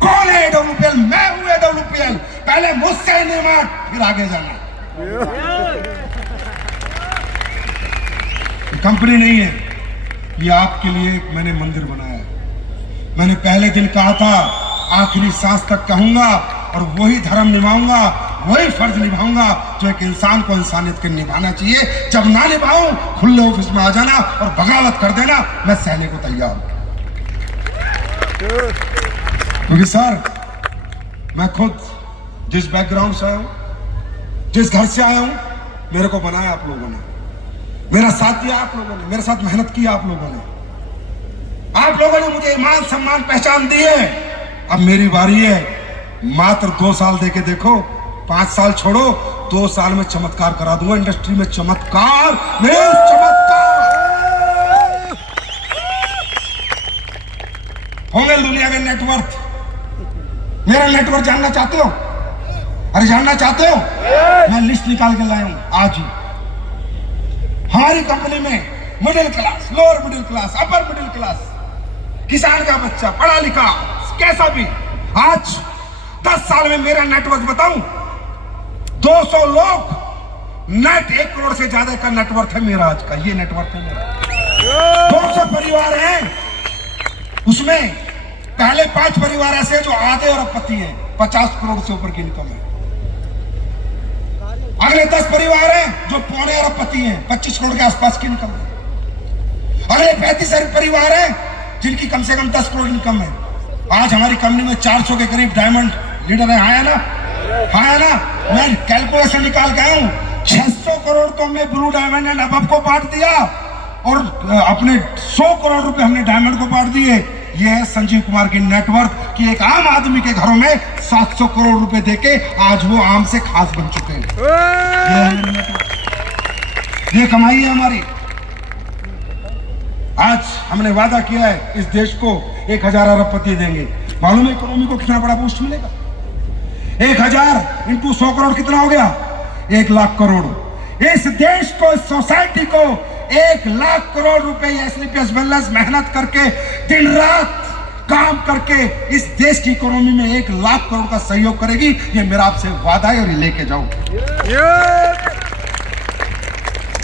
कौन है डब्ल्यूपीएल? मैं हूं डब्ल्यूपीएल। पहले मुझसे निमाट, फिर आगे जाना। कंपनी नहीं है, ये आपके लिए मैंने मंदिर बनाया। मैंने पहले दिन कहा था, आखिरी सांस तक कहूंगा और वही धर्म निभाऊंगा, वही फर्ज निभाऊंगा जो एक इंसान को इंसानियत के निभाना चाहिए। जब ना निभाऊं, खुले ऑफिस में आ जाना और बगावत कर देना, मैं सहने को तैयार हूं। क्योंकि सर, मैं खुद जिस बैकग्राउंड से आया हूं, जिस घर से आया हूं, मेरे को बनाया आप लोगों ने, मेरा साथ दिया आप लोगों ने, मेरे साथ मेहनत की आप लोगों ने। आप लोगों ने मुझे ईमान सम्मान पहचान दी है। अब मेरी बारी है। मात्र 2 साल देके देखो, 5 साल छोड़ो, 2 साल में चमत्कार करा दूंगा इंडस्ट्री में। चमत्कार, चमत्कार होंगे दुनिया के नेटवर्क। मेरा नेटवर्क जानना चाहते हो? अरे जानना चाहते हो? मैं लिस्ट निकाल के लाया हूं आज ही। हमारी कंपनी में middle class, lower middle class, upper middle class, किसान का बच्चा, पढ़ा लिखा, कैसा भी, आज 10 साल में मेरा नेटवर्क बताऊं, 200 लोग, नेट 1 करोड़ से ज्यादा का नेटवर्क है मेरा आज का। ये नेटवर्क है मेरा। 200 परिवार हैं, उसमें पहले 5 परिवार ऐसे जो आधे अरबपति हैं, 50 करोड़ से ऊपर की इनकम है। अगले 10 परिवार हैं जो पौने अरबपति हैं, 25 करोड़ के आसपास की इनकम है। अगले 35 परिवार हैं जिनकी कम से कम 10 करोड़ इनकम है। आज हमारी कंपनी में 400 के करीब डायमंड लीडर है। हाँ ना, हाँ ना। मैं कैलकुलेशन निकाल के आया हूं, 600 करोड़ तो हमने ब्लू डायमंड एंड अबव को बांट दिया और अपने 100 करोड़ रुपए हमने डायमंड को बांट दिए। ये है संजीव कुमार की नेटवर्क कि एक आम आदमी के घरों में 700 करोड़ रुपए देके आज वो आम से खास बन चुके हैं। ये कमाई है हमारी। आज हमने वादा किया है इस देश को 1000 अरबपति देंगे। मालूम है इकोनॉमी को कितना बड़ा बूस्ट मिलेगा? 1000 इंटू 100 करोड़ कितना हो गया? 1 लाख करोड़। इस देश को, इस सोसाइटी को 1 लाख करोड़ रुपए एसलीपीएस वेलनेस मेहनत करके, दिन रात काम करके इस देश की इकोनॉमी में 1 लाख करोड़ का सहयोग करेगी। ये मेरा आपसे वादा है और ये लेके जाऊं।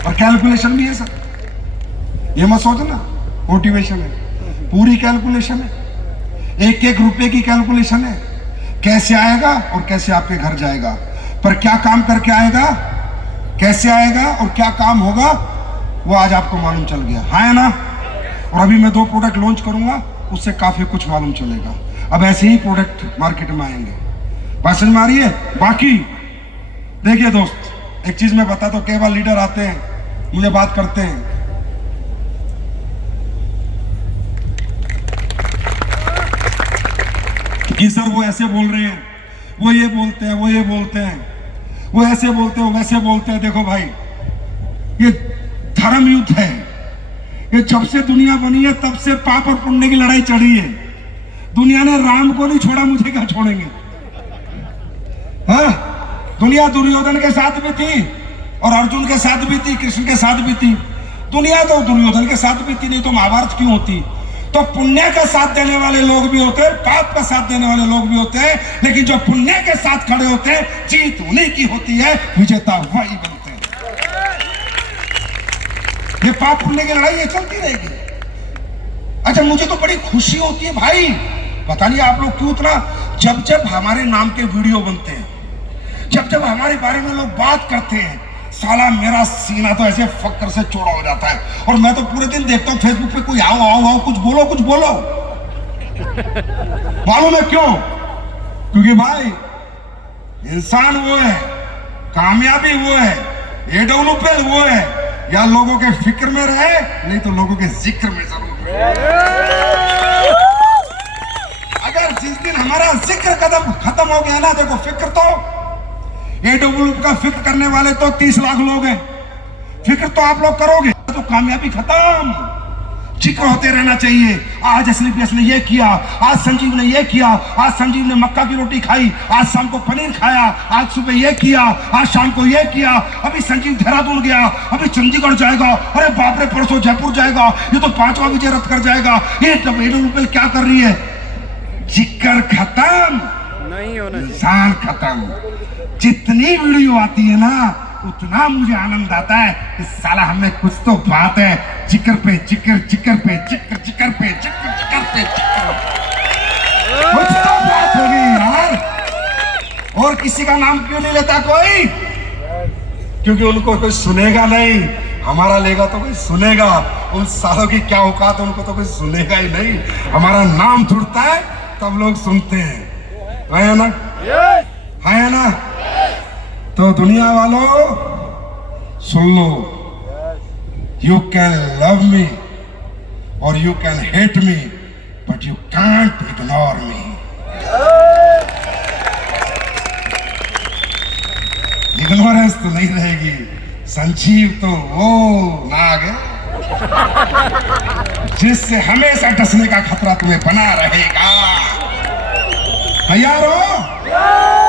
और कैलकुलेशन भी है सर, ये मत सोचना मोटिवेशन है, पूरी कैलकुलेशन है। 1-1 रुपए की कैलकुलेशन है, कैसे आएगा और कैसे आपके घर जाएगा, पर क्या काम करके आएगा, कैसे आएगा और क्या काम होगा, वो आज आपको मालूम चल गया। है ना? और अभी मैं 2 प्रोडक्ट लॉन्च करूंगा, उससे काफी कुछ मालूम चलेगा। अब ऐसे ही प्रोडक्ट मार्केट में आएंगे। बात समझ में आ रही है? बाकी देखिए दोस्त, एक चीज मैं बता, तो कई बार लीडर आते हैं, मुझे बात करते हैं कि सर वो ऐसे बोल रहे हैं, वो ये बोलते हैं, वो ये बोलते हैं, वो ऐसे बोलते हैं, वो वैसे बोलते हैं। देखो भाई, ये धर्म युद्ध है। ये जब से दुनिया बनी है तब से पाप और पुण्य की लड़ाई चढ़ी है। दुनिया ने राम को नहीं छोड़ा, मुझे क्या छोड़ेंगे? हाँ, दुनिया दुर्योधन के साथ भी थी और अर्जुन के साथ भी थी, कृष्ण के साथ भी थी। दुनिया तो दुर्योधन के साथ भी थी, नहीं तो महाभारत क्यों होती? तो पुण्य का साथ देने वाले लोग भी होते हैं, पाप का साथ देने वाले लोग भी होते हैं, लेकिन जो पुण्य के साथ खड़े होते हैं, जीत उन्हीं की होती है, विजेता वही बनते हैं। ये पाप पुण्य की लड़ाई ये चलती रहेगी। अच्छा, मुझे तो बड़ी खुशी होती है भाई, पता नहीं आप लोग क्यों इतना, जब जब हमारे नाम के वीडियो बनते हैं, जब जब हमारे बारे में लोग बात करते हैं, साला मेरा सीना तो ऐसे फक्र से चौड़ा हो जाता है। और मैं तो पूरे दिन देखता हूँ फेसबुक पे, कोई आओ आओ आओ, कुछ बोलो कुछ बोलो। मालूम है क्यों? क्योंकि भाई इंसान वो है, कामयाबी वो है, AWPL वो है, या लोगों के फिक्र में रहे, नहीं तो लोगों के जिक्र में जरूर रहे। अगर जिस दिन हमारा जिक्र कदम खत्म हो गया ना, देखो फिक्र तो AWPL का फिक्र करने वाले तो 30 लाख लोग हैं, फिक्र तो आप लोग करोगे तो कामयाबी खत्म। जिक्र होते रहना चाहिए। आज एसलीपीएस ने ये किया, आज संजीव ने ये किया, आज संजीव ने मक्का की रोटी खाई, आज शाम को पनीर खाया, आज सुबह ये किया, आज शाम को ये किया, अभी संजीव देहरादून गया, अभी चंडीगढ़ जाएगा, अरे बाप रे परसों जयपुर जाएगा, ये तो 5वां विजय रथ कर जाएगा। ये डब्ल्यूपीएल क्या कर रही है? जिक्र खत्म, नहीं होना चाहिए। इंसान खत्म। जितनी वीडियो आती है ना उतना मुझे आनंद आता है कि साला हमें कुछ तो बात है। जिक्र पे जिक्र, जिक्र पे जिक्र, जिक्र पे जिक्र, जिक्र पे जिक्र, कुछ तो बात होगी यार। और किसी का नाम क्यों नहीं लेता कोई? क्योंकि उनको कोई सुनेगा नहीं, हमारा लेगा तो कोई सुनेगा। उन सालों की क्या औकात है, उनको तो कोई सुनेगा ही नहीं। हमारा नाम छुड़ता है तब लोग सुनते हैं, है ना? है ना? तो दुनिया वालों सुन लो, यू कैन लव मी और you can hate me but you can't ignore me. Ignorance तो नहीं रहेगी। संजीव तो वो नाग है जिससे हमेशा डसने का खतरा तुम्हें बना रहेगा। तैयार हो?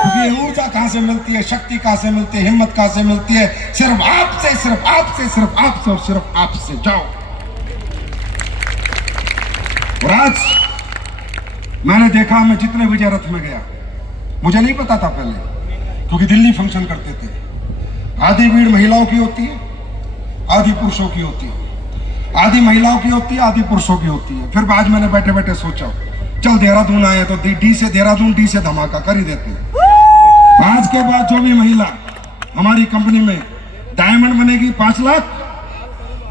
क्योंकि ऊर्जा कहां से मिलती है, शक्ति कहां से मिलती है, हिम्मत कहां से मिलती है? सिर्फ आपसे, सिर्फ आपसे, सिर्फ आपसे और सिर्फ आपसे। जाओ। और आज मैंने देखा, मैं जितने विजय रथ में गया, मुझे नहीं पता था पहले, क्योंकि दिल्ली फंक्शन करते थे। आधी भीड़ महिलाओं की होती है, आधी पुरुषों की होती है, आधी महिलाओं की होती है, आधी पुरुषों की होती है। फिर आज मैंने बैठे बैठे सोचा, चल देहरादून आए तो डी से देहरादून, डी से धमाका कर ही देते हैं। आज के बाद जो भी महिला हमारी कंपनी में डायमंड बनेगी 5 लाख,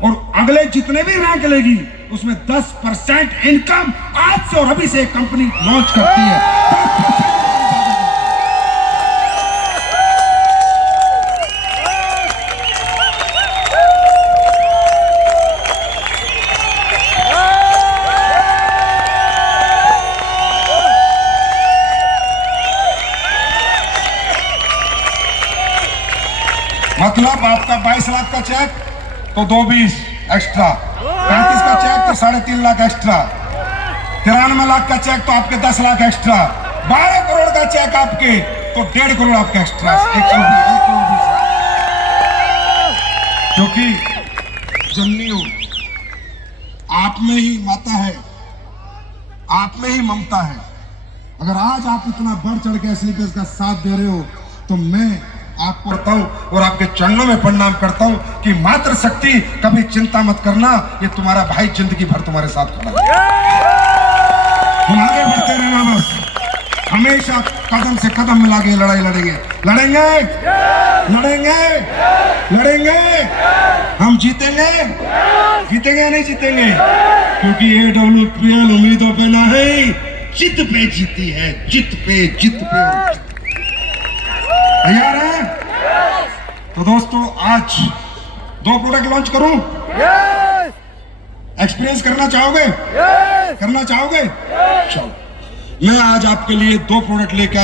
और अगले जितने भी रैंक लेगी उसमें 10% इनकम आज से और अभी से कंपनी लॉन्च करती है। मतलब आपका 22 लाख का चेक तो 220 एक्स्ट्रा, 35 का चेक तो 3.5 लाख एक्स्ट्रा, 93 लाख का चेक तो आपके 10 लाख एक्स्ट्रा, 12 करोड़ का चेक आपके तो 1.5 करोड़ आपके एक्स्ट्रा। क्योंकि जननियों, आप में ही माता है, आप में ही ममता है। अगर आज आप इतना बढ़ चढ़ के एसलीपीएस का साथ दे रहे हो तो मैं आपको करता हूं और आपके चरणों में प्रणाम करता हूं कि मातृ शक्ति, कभी चिंता मत करना, ये तुम्हारा भाई जिंदगी भर तुम्हारे साथ खड़ा है। तुम आगे बढ़ते रहना, बस हमेशा कदम से कदम मिला के लड़ाई लड़ेंगे, लड़ेंगे, लड़ेंगे, लड़ेंगे। हम जीतेंगे, जीतेंगे या नहीं जीतेंगे? क्योंकि AWPL उम्मीदों पे नहीं, जित पे जीती है, जित पे, जित पे। तैयार है? तो दोस्तों आज 2 प्रोडक्ट लॉन्च करूं? एक्सपीरियंस करना चाहोगे? करना चाहोगे? चलो, मैं आज आपके लिए 2 प्रोडक्ट लेकर आया।